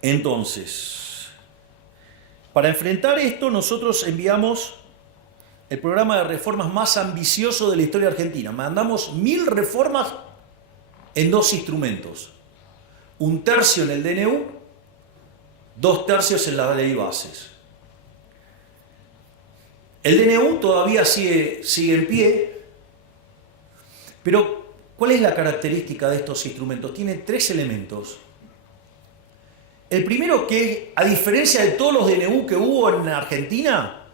Entonces, para enfrentar esto, nosotros enviamos el programa de reformas más ambicioso de la historia argentina. Mandamos 1000 reformas en 2 instrumentos. 1/3 en el DNU, 2/3 en la ley bases. El DNU todavía sigue en pie, pero ¿cuál es la característica de estos instrumentos? Tiene 3 elementos. El primero, que a diferencia de todos los DNU que hubo en Argentina,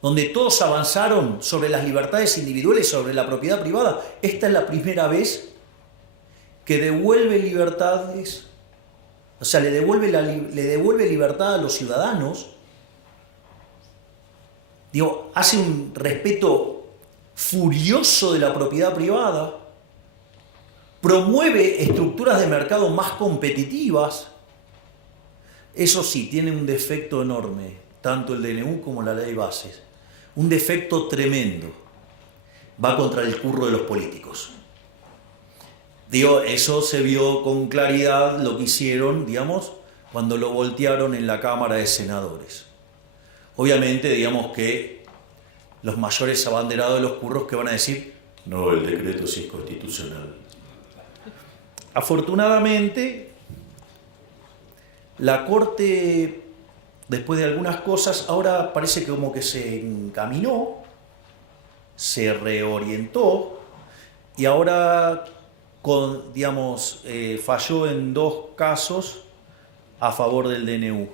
donde todos avanzaron sobre las libertades individuales, sobre la propiedad privada, esta es la primera vez que devuelve libertades, o sea, le devuelve libertad a los ciudadanos. Hace un respeto furioso de la propiedad privada, promueve estructuras de mercado más competitivas. Eso sí, tiene un defecto enorme, tanto el DNU como la ley bases. Un defecto tremendo. Va contra el curro de los políticos. Eso se vio con claridad lo que hicieron, cuando lo voltearon en la Cámara de Senadores. Obviamente, que los mayores abanderados de los curros que van a decir, no, el decreto sí es constitucional. Afortunadamente, la Corte, después de algunas cosas, ahora parece que como que se encaminó, se reorientó y ahora, falló en 2 casos a favor del DNU.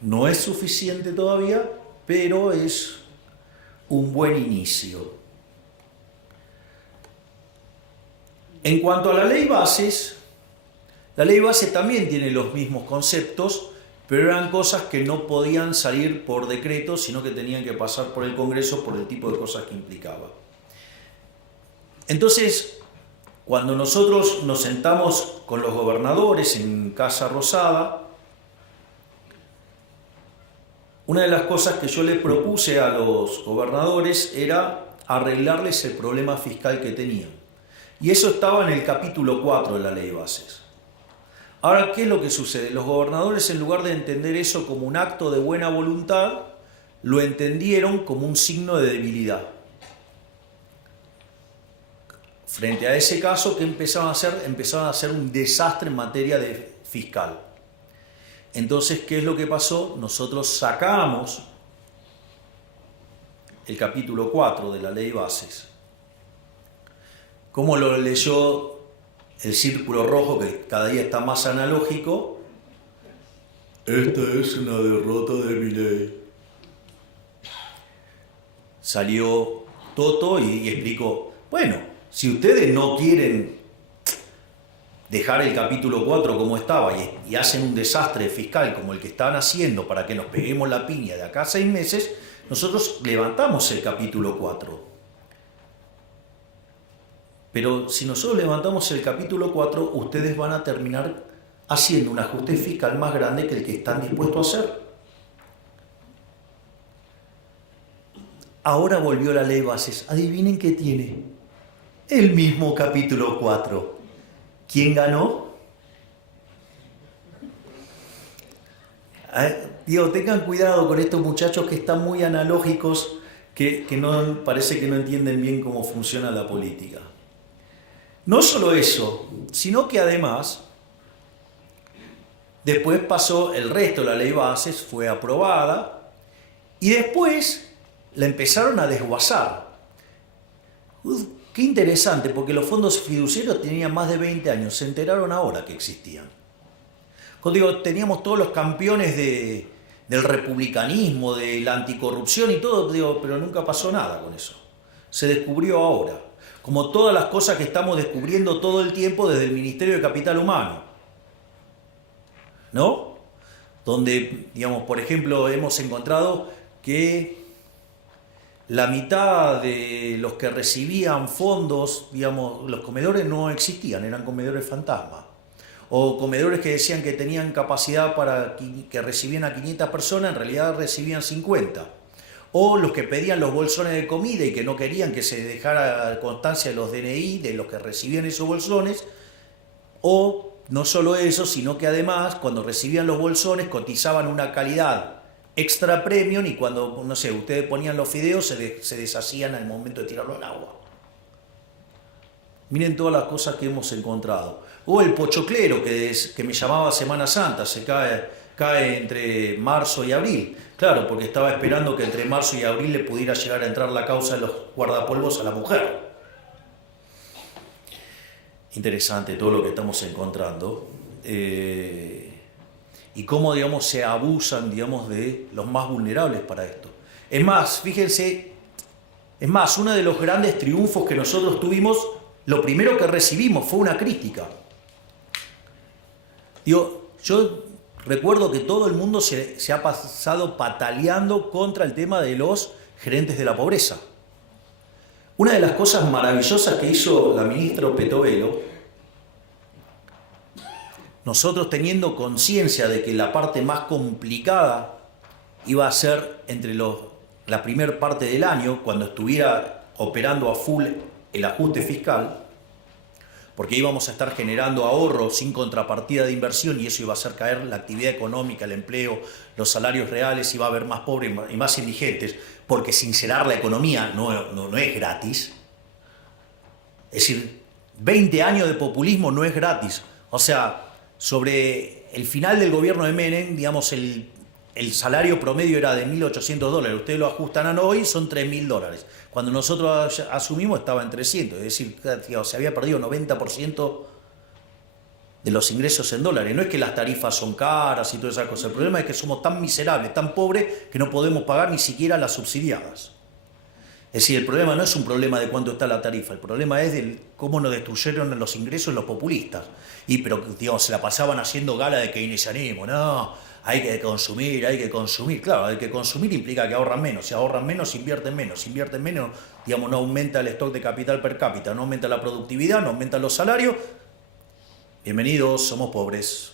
No es suficiente todavía, pero es un buen inicio. En cuanto a la ley base también tiene los mismos conceptos, pero eran cosas que no podían salir por decreto, sino que tenían que pasar por el Congreso por el tipo de cosas que implicaba. Entonces, cuando nosotros nos sentamos con los gobernadores en Casa Rosada, una de las cosas que yo le propuse a los gobernadores era arreglarles el problema fiscal que tenían. Y eso estaba en el capítulo 4 de la ley de bases. Ahora, ¿qué es lo que sucede? Los gobernadores, en lugar de entender eso como un acto de buena voluntad, lo entendieron como un signo de debilidad. Frente a ese caso, ¿qué empezaron a hacer? Empezaron a hacer un desastre en materia de fiscal. Entonces, ¿qué es lo que pasó? Nosotros sacamos el capítulo 4 de la ley de bases. ¿Cómo lo leyó el círculo rojo, que cada día está más analógico? Esta es una derrota de Milei. Salió Toto y explicó, bueno, si ustedes no quieren dejar el capítulo 4 como estaba y hacen un desastre fiscal como el que están haciendo para que nos peguemos la piña de acá a 6 meses, nosotros levantamos el capítulo 4. Pero si nosotros levantamos el capítulo 4, ustedes van a terminar haciendo un ajuste fiscal más grande que el que están dispuestos a hacer. Ahora volvió la ley de bases. Adivinen qué tiene. El mismo capítulo 4. ¿Quién ganó? Digo, tengan cuidado con estos muchachos que están muy analógicos, que no, parece que no entienden bien cómo funciona la política. No solo eso, sino que además, después pasó el resto de la ley de bases, fue aprobada, y después la empezaron a desguazar. Qué interesante, porque los fondos fiduciarios tenían más de 20 años, se enteraron ahora que existían. Cuando digo, teníamos todos los campeones del republicanismo, de la anticorrupción y todo, digo, pero nunca pasó nada con eso. Se descubrió ahora, como todas las cosas que estamos descubriendo todo el tiempo desde el Ministerio de Capital Humano, ¿no? Donde, digamos, por ejemplo, hemos encontrado que la mitad de los que recibían fondos, digamos, los comedores no existían, eran comedores fantasma. O comedores que decían que tenían capacidad para que recibían a 500 personas, en realidad recibían 50. O los que pedían los bolsones de comida y que no querían que se dejara constancia de los DNI de los que recibían esos bolsones. O no solo eso, sino que además cuando recibían los bolsones cotizaban una calidad extra premium y cuando, no sé, ustedes ponían los fideos se deshacían al momento de tirarlo al agua. Miren todas las cosas que hemos encontrado. O el pochoclero que me llamaba Semana Santa, se cae entre marzo y abril. Claro, porque estaba esperando que entre marzo y abril le pudiera llegar a entrar la causa de los guardapolvos a la mujer. Interesante todo lo que estamos encontrando. Y cómo, digamos, se abusan, digamos, de los más vulnerables para esto. Es más, fíjense, uno de los grandes triunfos que nosotros tuvimos, lo primero que recibimos fue una crítica. Digo, yo recuerdo que todo el mundo se ha pasado pataleando contra el tema de los gerentes de la pobreza. Una de las cosas maravillosas que hizo la ministra Petovelo, nosotros teniendo conciencia de que la parte más complicada iba a ser entre la primera parte del año, cuando estuviera operando a full el ajuste fiscal, porque íbamos a estar generando ahorro sin contrapartida de inversión y eso iba a hacer caer la actividad económica, el empleo, los salarios reales, iba a haber más pobres y más indigentes, porque sincerar la economía no es gratis. Es decir, 20 años de populismo no es gratis. O sea, sobre el final del gobierno de Menem, digamos, el salario promedio era de $1.800. Ustedes lo ajustan a hoy, son $3.000. Cuando nosotros asumimos estaba en 300. Es decir, digamos, se había perdido 90% de los ingresos en dólares. No es que las tarifas son caras y todas esas cosas. El problema es que somos tan miserables, tan pobres, que no podemos pagar ni siquiera las subsidiadas. Es decir, el problema no es un problema de cuánto está la tarifa, el problema es de cómo nos destruyeron los ingresos los populistas. Pero, digamos, se la pasaban haciendo gala de keynesianismo. No, hay que consumir. Claro, hay que consumir implica que ahorran menos. Si ahorran menos, invierten menos. Invierten menos, digamos, no aumenta el stock de capital per cápita, no aumenta la productividad, no aumentan los salarios. Bienvenidos, somos pobres.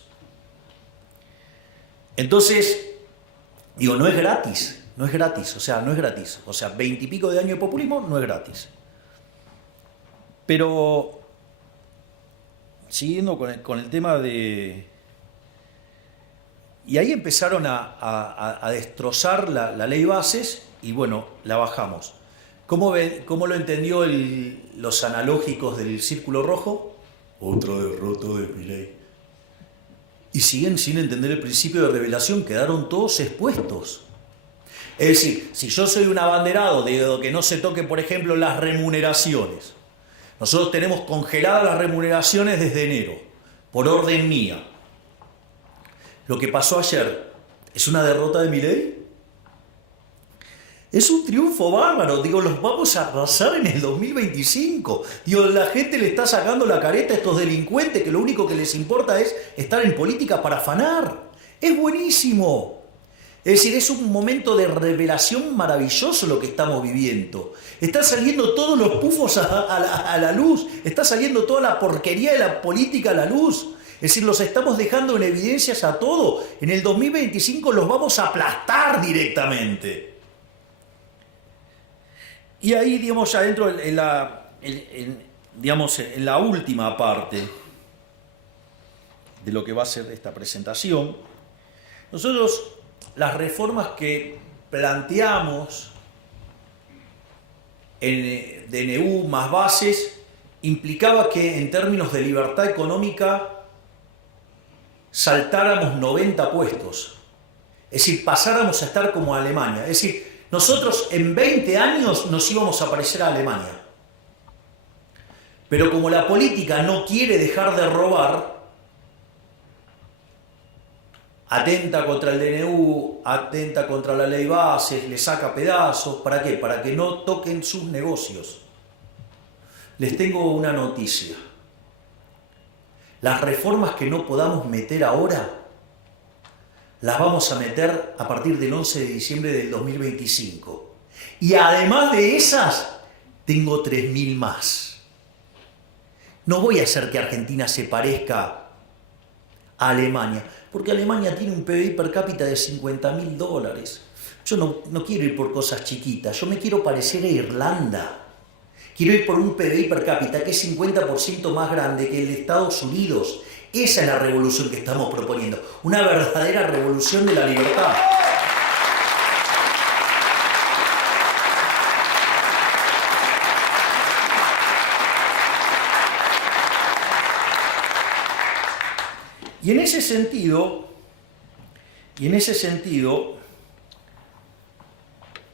Entonces, Digo, no es gratis, no es gratis, o sea, no es gratis. O sea, 20 y pico de años de populismo no es gratis. Pero, siguiendo con el tema de... Y ahí empezaron a destrozar la ley bases y bueno, la bajamos. ¿Cómo lo entendió los analógicos del Círculo Rojo? Otra derrota de Milei. Y siguen sin entender el principio de revelación, quedaron todos expuestos. Es decir, si yo soy un abanderado de que no se toque, por ejemplo, las remuneraciones. Nosotros tenemos congeladas las remuneraciones desde enero, por orden mía. Lo que pasó ayer, ¿es una derrota de Milei? Es un triunfo bárbaro, digo, los vamos a arrasar en el 2025. Digo, la gente le está sacando la careta a estos delincuentes que lo único que les importa es estar en política para afanar. Es buenísimo. Es decir, es un momento de revelación maravilloso lo que estamos viviendo. Están saliendo todos los pufos a la luz, está saliendo toda la porquería de la política a la luz. Es decir, los estamos dejando en evidencias a todo. En el 2025 los vamos a aplastar directamente. Y ahí, digamos, ya dentro en la última parte de lo que va a ser esta presentación, nosotros las reformas que planteamos en DNU más bases implicaba que en términos de libertad económica saltáramos 90 puestos. Es decir, pasáramos a estar como Alemania. Es decir, nosotros en 20 años nos íbamos a parecer a Alemania. Pero como la política no quiere dejar de robar, atenta contra el DNU, atenta contra la ley bases, le saca pedazos. ¿Para qué? Para que no toquen sus negocios. Les tengo una noticia. Las reformas que no podamos meter ahora, las vamos a meter a partir del 11 de diciembre del 2025. Y además de esas, tengo 3.000 más. No voy a hacer que Argentina se parezca a Alemania, porque Alemania tiene un PBI per cápita de $50.000. Yo no quiero ir por cosas chiquitas, yo me quiero parecer a Irlanda. Quiero ir por un PBI per cápita que es 50% más grande que el de Estados Unidos. Esa es la revolución que estamos proponiendo, una verdadera revolución de la libertad. Y en ese sentido,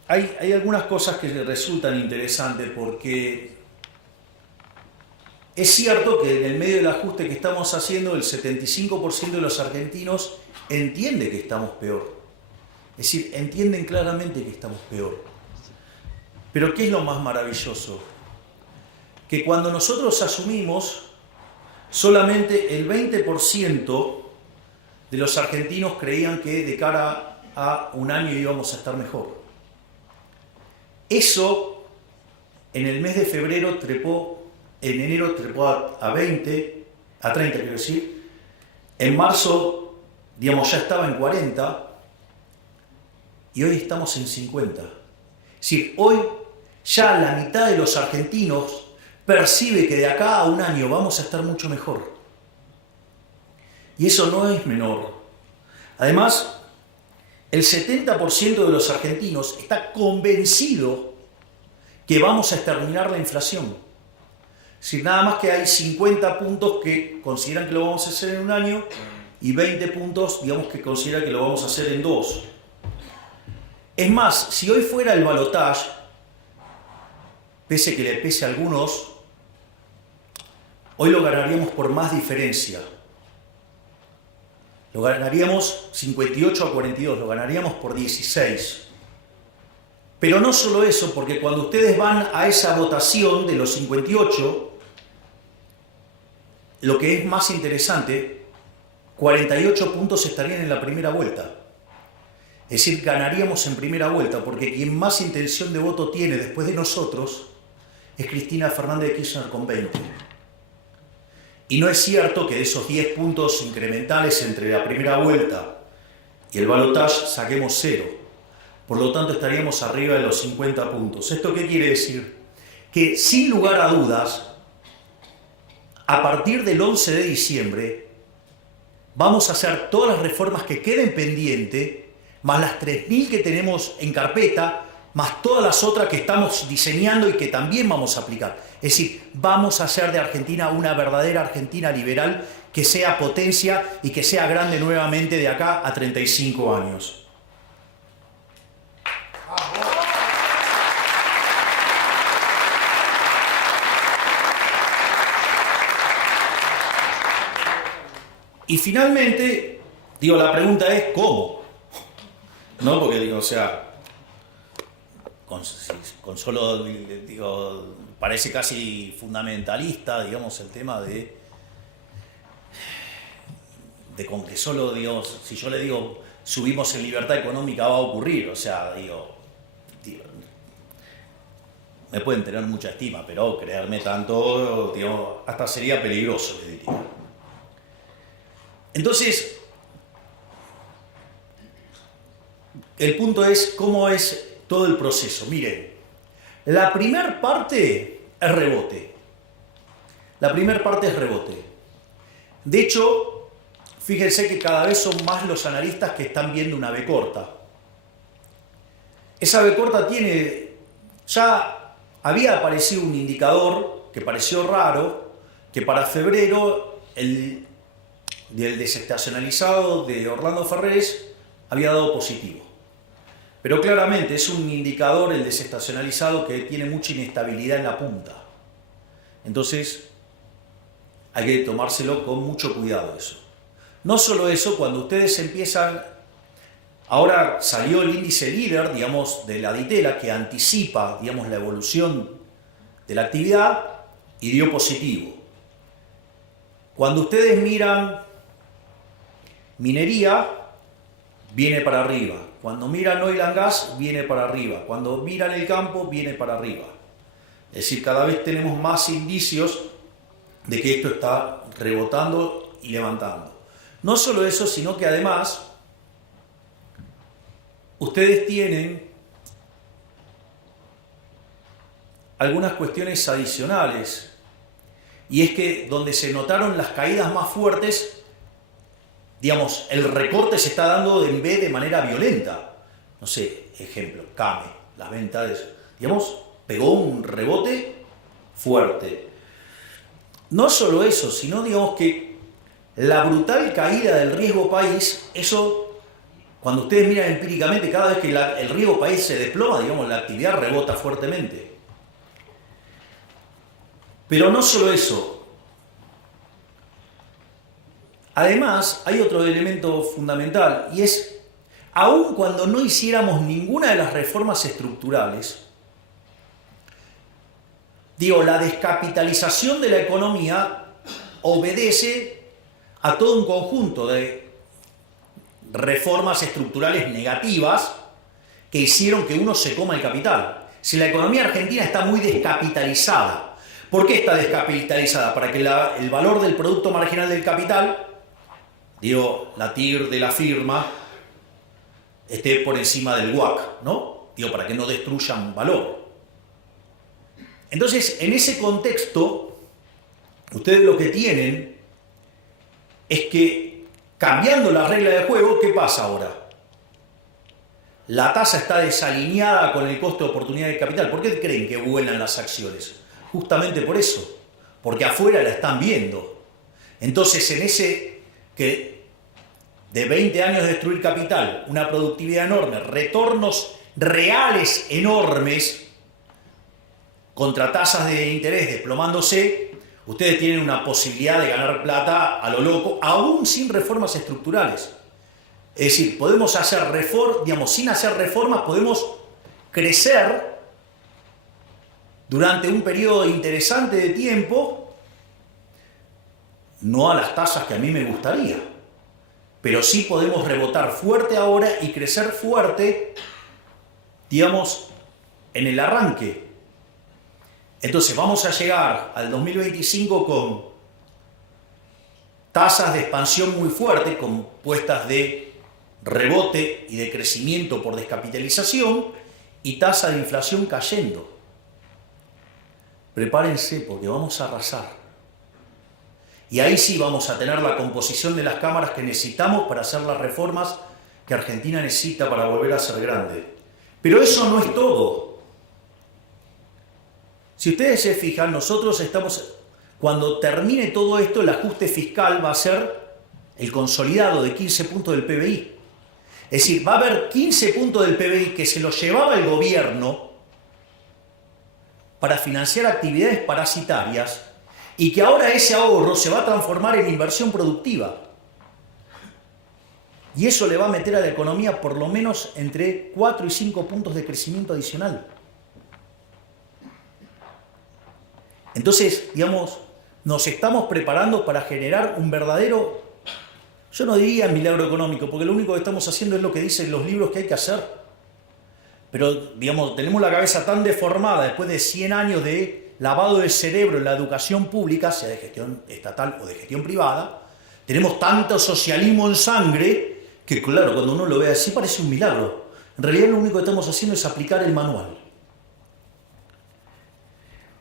hay algunas cosas que resultan interesantes porque es cierto que en el medio del ajuste que estamos haciendo, el 75% de los argentinos entiende que estamos peor. Es decir, entienden claramente que estamos peor. Pero ¿qué es lo más maravilloso? Que cuando nosotros asumimos, solamente el 20% de los argentinos creían que de cara a un año íbamos a estar mejor. Eso en el mes de febrero en enero trepó a 30 quiero decir, en marzo, digamos, ya estaba en 40 y hoy estamos en 50. Es decir, hoy ya la mitad de los argentinos percibe que de acá a un año vamos a estar mucho mejor. Y eso no es menor. Además, el 70% de los argentinos está convencido que vamos a exterminar la inflación. Es decir, nada más que hay 50 puntos que consideran que lo vamos a hacer en un año y 20 puntos, digamos, que consideran que lo vamos a hacer en 2. Es más, si hoy fuera el balotaje, pese que le pese a algunos, hoy lo ganaríamos por más diferencia. Lo ganaríamos 58 a 42, lo ganaríamos por 16. Pero no solo eso, porque cuando ustedes van a esa votación de los 58, lo que es más interesante, 48 puntos estarían en la primera vuelta. Es decir, ganaríamos en primera vuelta, porque quien más intención de voto tiene después de nosotros es Cristina Fernández de Kirchner con 20. Y no es cierto que de esos 10 puntos incrementales entre la primera vuelta y el balotaje saquemos 0. Por lo tanto, estaríamos arriba de los 50 puntos. ¿Esto qué quiere decir? Que sin lugar a dudas, a partir del 11 de diciembre, vamos a hacer todas las reformas que queden pendientes, más las 3.000 que tenemos en carpeta, más todas las otras que estamos diseñando y que también vamos a aplicar. Es decir, vamos a hacer de Argentina una verdadera Argentina liberal que sea potencia y que sea grande nuevamente de acá a 35 años. Y finalmente, digo, la pregunta es ¿cómo? ¿No? Porque digo, o sea, con solo, digo, parece casi fundamentalista, digamos, el tema de con que solo, digo, si yo le digo subimos en libertad económica va a ocurrir, o sea, digo, me pueden tener mucha estima, pero creerme tanto, digo, hasta sería peligroso, le diría. Entonces, el punto es cómo es todo el proceso. Miren, la primera parte es rebote. La primera parte es rebote. De hecho, fíjense que cada vez son más los analistas que están viendo una V corta. Esa V corta tiene, ya había aparecido un indicador que pareció raro, que para febrero el desestacionalizado de Orlando Ferrés había dado positivo. Pero claramente es un indicador, el desestacionalizado, que tiene mucha inestabilidad en la punta. Entonces hay que tomárselo con mucho cuidado eso. No solo eso, cuando ustedes empiezan, ahora salió el índice líder, digamos, de la Ditela, que anticipa, digamos, la evolución de la actividad y dio positivo. Cuando ustedes miran minería, viene para arriba. Cuando miran oil and gas, viene para arriba. Cuando miran el campo, viene para arriba. Es decir, cada vez tenemos más indicios de que esto está rebotando y levantando. No solo eso, sino que además ustedes tienen algunas cuestiones adicionales. Y es que donde se notaron las caídas más fuertes, digamos, el recorte se está dando en B de manera violenta. No sé, ejemplo, CAME, las ventas, digamos, pegó un rebote fuerte. No solo eso, sino, digamos, que la brutal caída del riesgo país, eso, cuando ustedes miran empíricamente, cada vez que el riesgo país se desploma, digamos, la actividad rebota fuertemente. Pero no solo eso. Además, hay otro elemento fundamental, y es, aun cuando no hiciéramos ninguna de las reformas estructurales, digo, la descapitalización de la economía obedece a todo un conjunto de reformas estructurales negativas que hicieron que uno se coma el capital. Si la economía argentina está muy descapitalizada, ¿por qué está descapitalizada? Para que el valor del producto marginal del capital, digo, la TIR de la firma, esté por encima del WACC, ¿no? Digo, para que no destruyan valor. Entonces, en ese contexto, ustedes lo que tienen es que, cambiando la regla de juego, ¿qué pasa ahora? La tasa está desalineada con el costo de oportunidad de capital. ¿Por qué creen que vuelan las acciones? Justamente por eso, porque afuera la están viendo. Entonces, en ese que de 20 años de destruir capital, una productividad enorme, retornos reales enormes, contra tasas de interés desplomándose, ustedes tienen una posibilidad de ganar plata a lo loco, aún sin reformas estructurales. Es decir, podemos hacer reformas, digamos, sin hacer reformas, podemos crecer durante un periodo interesante de tiempo, no a las tasas que a mí me gustaría, pero sí podemos rebotar fuerte ahora y crecer fuerte, digamos, en el arranque. Entonces vamos a llegar al 2025 con tasas de expansión muy fuertes, compuestas de rebote y de crecimiento por descapitalización y tasa de inflación cayendo. Prepárense porque vamos a arrasar. Y ahí sí vamos a tener la composición de las cámaras que necesitamos para hacer las reformas que Argentina necesita para volver a ser grande. Pero eso no es todo. Si ustedes se fijan, nosotros estamos, cuando termine todo esto, el ajuste fiscal va a ser el consolidado de 15 puntos del PBI. Es decir, va a haber 15 puntos del PBI que se los llevaba el gobierno para financiar actividades parasitarias y que ahora ese ahorro se va a transformar en inversión productiva. Y eso le va a meter a la economía por lo menos entre 4 y 5 puntos de crecimiento adicional. Entonces, digamos, nos estamos preparando para generar un verdadero, yo no diría milagro económico, porque lo único que estamos haciendo es lo que dicen los libros que hay que hacer. Pero, digamos, tenemos la cabeza tan deformada después de 100 años de lavado de cerebro en la educación pública, sea de gestión estatal o de gestión privada, tenemos tanto socialismo en sangre que, claro, cuando uno lo ve así parece un milagro. En realidad lo único que estamos haciendo es aplicar el manual.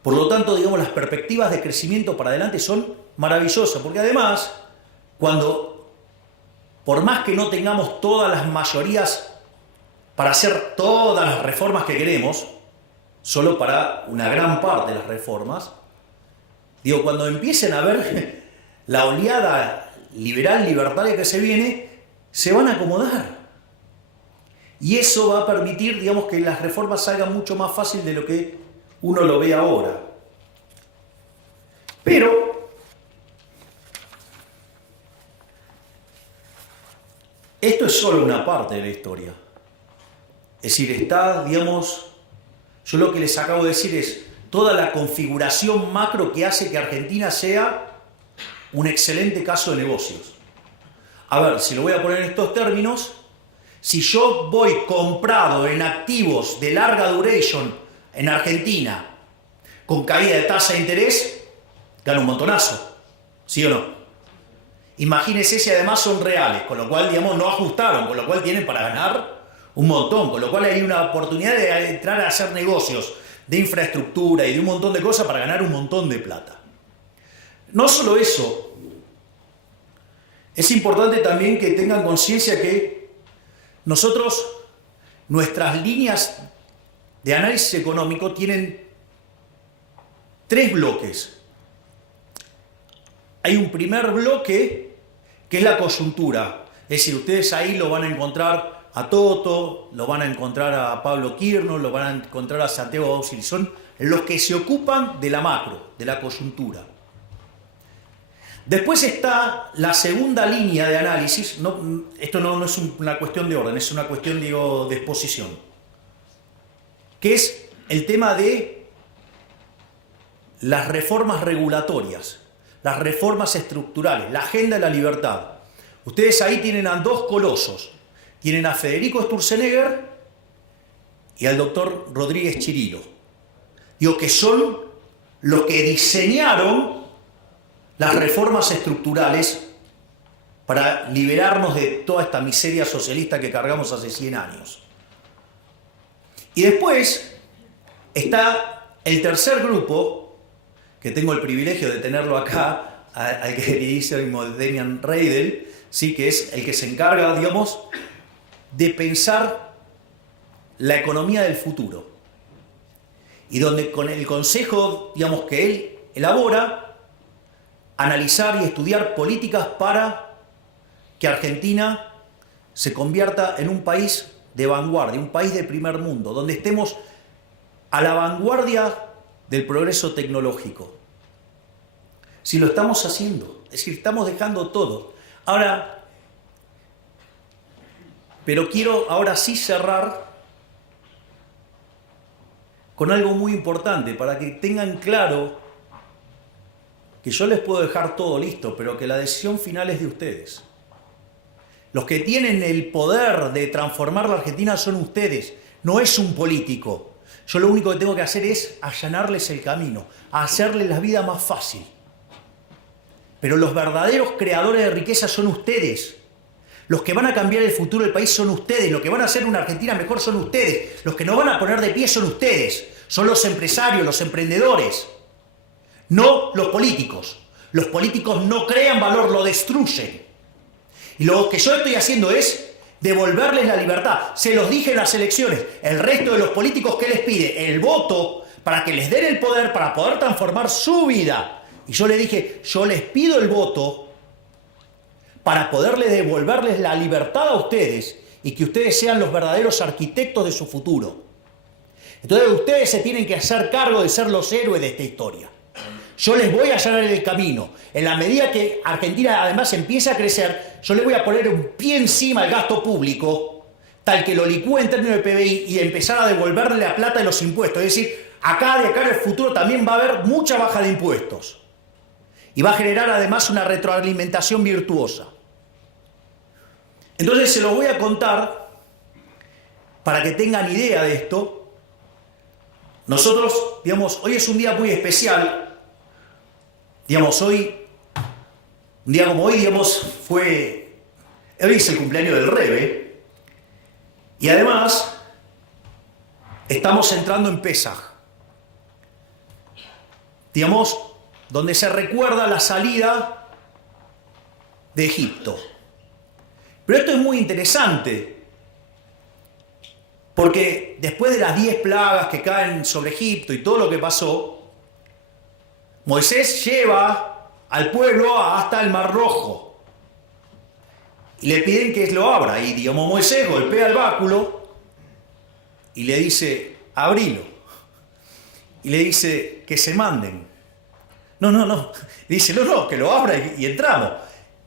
Por lo tanto, digamos, las perspectivas de crecimiento para adelante son maravillosas, porque además, por más que no tengamos todas las mayorías para hacer todas las reformas que queremos, solo para una gran parte de las reformas, digo, cuando empiecen a ver la oleada liberal libertaria que se viene, se van a acomodar. Y eso va a permitir, digamos, que las reformas salgan mucho más fácil de lo que uno lo ve ahora. Pero esto es solo una parte de la historia. Es decir, está, digamos, yo lo que les acabo de decir es toda la configuración macro que hace que Argentina sea un excelente caso de negocios. A ver, si lo voy a poner en estos términos, si yo voy comprado en activos de larga duration en Argentina, con caída de tasa de interés, gano un montonazo, ¿sí o no? Imagínense si además son reales, con lo cual, digamos, no ajustaron, con lo cual tienen para ganar un montón, con lo cual hay una oportunidad de entrar a hacer negocios de infraestructura y de un montón de cosas para ganar un montón de plata. No solo eso, es importante también que tengan conciencia que nosotros, nuestras líneas de análisis económico tienen 3 bloques. Hay un primer bloque que es la coyuntura, es decir, ustedes ahí lo van a encontrar a Toto, lo van a encontrar a Pablo Kirchner, lo van a encontrar a Santiago Auxil, son los que se ocupan de la macro, de la coyuntura. Después está la segunda línea de análisis, esto no es una cuestión de orden, es una cuestión, digo, de exposición, que es el tema de las reformas regulatorias, las reformas estructurales, la agenda de la libertad. Ustedes ahí tienen a 2 colosos, tienen a Federico Sturzenegger y al doctor Rodríguez Chirilo, digo, que son los que diseñaron las reformas estructurales para liberarnos de toda esta miseria socialista que cargamos hace 100 años. Y después está el tercer grupo, que tengo el privilegio de tenerlo acá, al queridísimo Demian Reidel, ¿sí? Que es el que se encarga, digamos, de pensar la economía del futuro. Y donde con el consejo, digamos, que él elabora, analizar y estudiar políticas para que Argentina se convierta en un país de vanguardia, un país de primer mundo, donde estemos a la vanguardia del progreso tecnológico. Si lo estamos haciendo, es decir, estamos dejando todo. Ahora, pero quiero ahora sí cerrar con algo muy importante, para que tengan claro que yo les puedo dejar todo listo, pero que la decisión final es de ustedes. Los que tienen el poder de transformar la Argentina son ustedes, no es un político. Yo lo único que tengo que hacer es allanarles el camino, hacerles la vida más fácil. Pero los verdaderos creadores de riqueza son ustedes. Los que van a cambiar el futuro del país son ustedes. Los que van a hacer una Argentina mejor son ustedes. Los que nos van a poner de pie son ustedes. Son los empresarios, los emprendedores. No los políticos. Los políticos no crean valor, lo destruyen. Y lo que yo estoy haciendo es devolverles la libertad. Se los dije en las elecciones. El resto de los políticos, ¿qué les pide? El voto para que les den el poder, para poder transformar su vida. Y yo les dije, yo les pido el voto para poderles devolverles la libertad a ustedes y que ustedes sean los verdaderos arquitectos de su futuro. Entonces ustedes se tienen que hacer cargo de ser los héroes de esta historia. Yo les voy a allanar el camino. En la medida que Argentina además empiece a crecer, yo les voy a poner un pie encima al gasto público, tal que lo licúe en términos de PBI y empezar a devolverle la plata de los impuestos. Es decir, de acá en el futuro también va a haber mucha baja de impuestos. Y va a generar además una retroalimentación virtuosa. Entonces se los voy a contar para que tengan idea de esto. Nosotros, digamos, hoy es un día muy especial. Digamos, hoy, un día como hoy, digamos, hoy es el cumpleaños del Rebe. Y además, estamos entrando en Pesaj. Digamos, donde se recuerda la salida de Egipto. Pero esto es muy interesante, porque después de las 10 plagas que caen sobre Egipto y todo lo que pasó, Moisés lleva al pueblo hasta el Mar Rojo y le piden que lo abra. Y digamos, Moisés golpea el báculo y le dice, abrilo. Y le dice que se manden. No. Dice, no, que lo abra y entramos.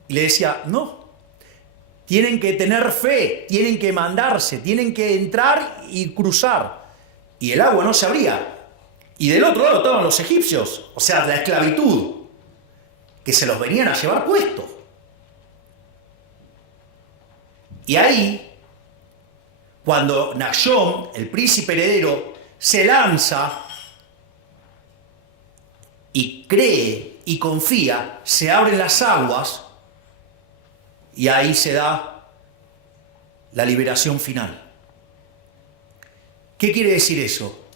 Y le decía, no. Tienen que tener fe, tienen que mandarse, tienen que entrar y cruzar. Y el agua no se abría. Y del otro lado estaban los egipcios, o sea, la esclavitud, que se los venían a llevar puestos. Y ahí, cuando Nachshon, el príncipe heredero, se lanza y cree y confía, se abren las aguas y ahí se da la liberación final. ¿Qué quiere decir eso?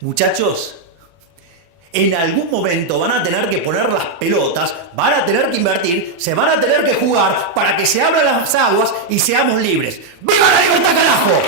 Muchachos, en algún momento van a tener que poner las pelotas, van a tener que invertir, se van a tener que jugar para que se abran las aguas y seamos libres. ¡Viva la libertad, carajo!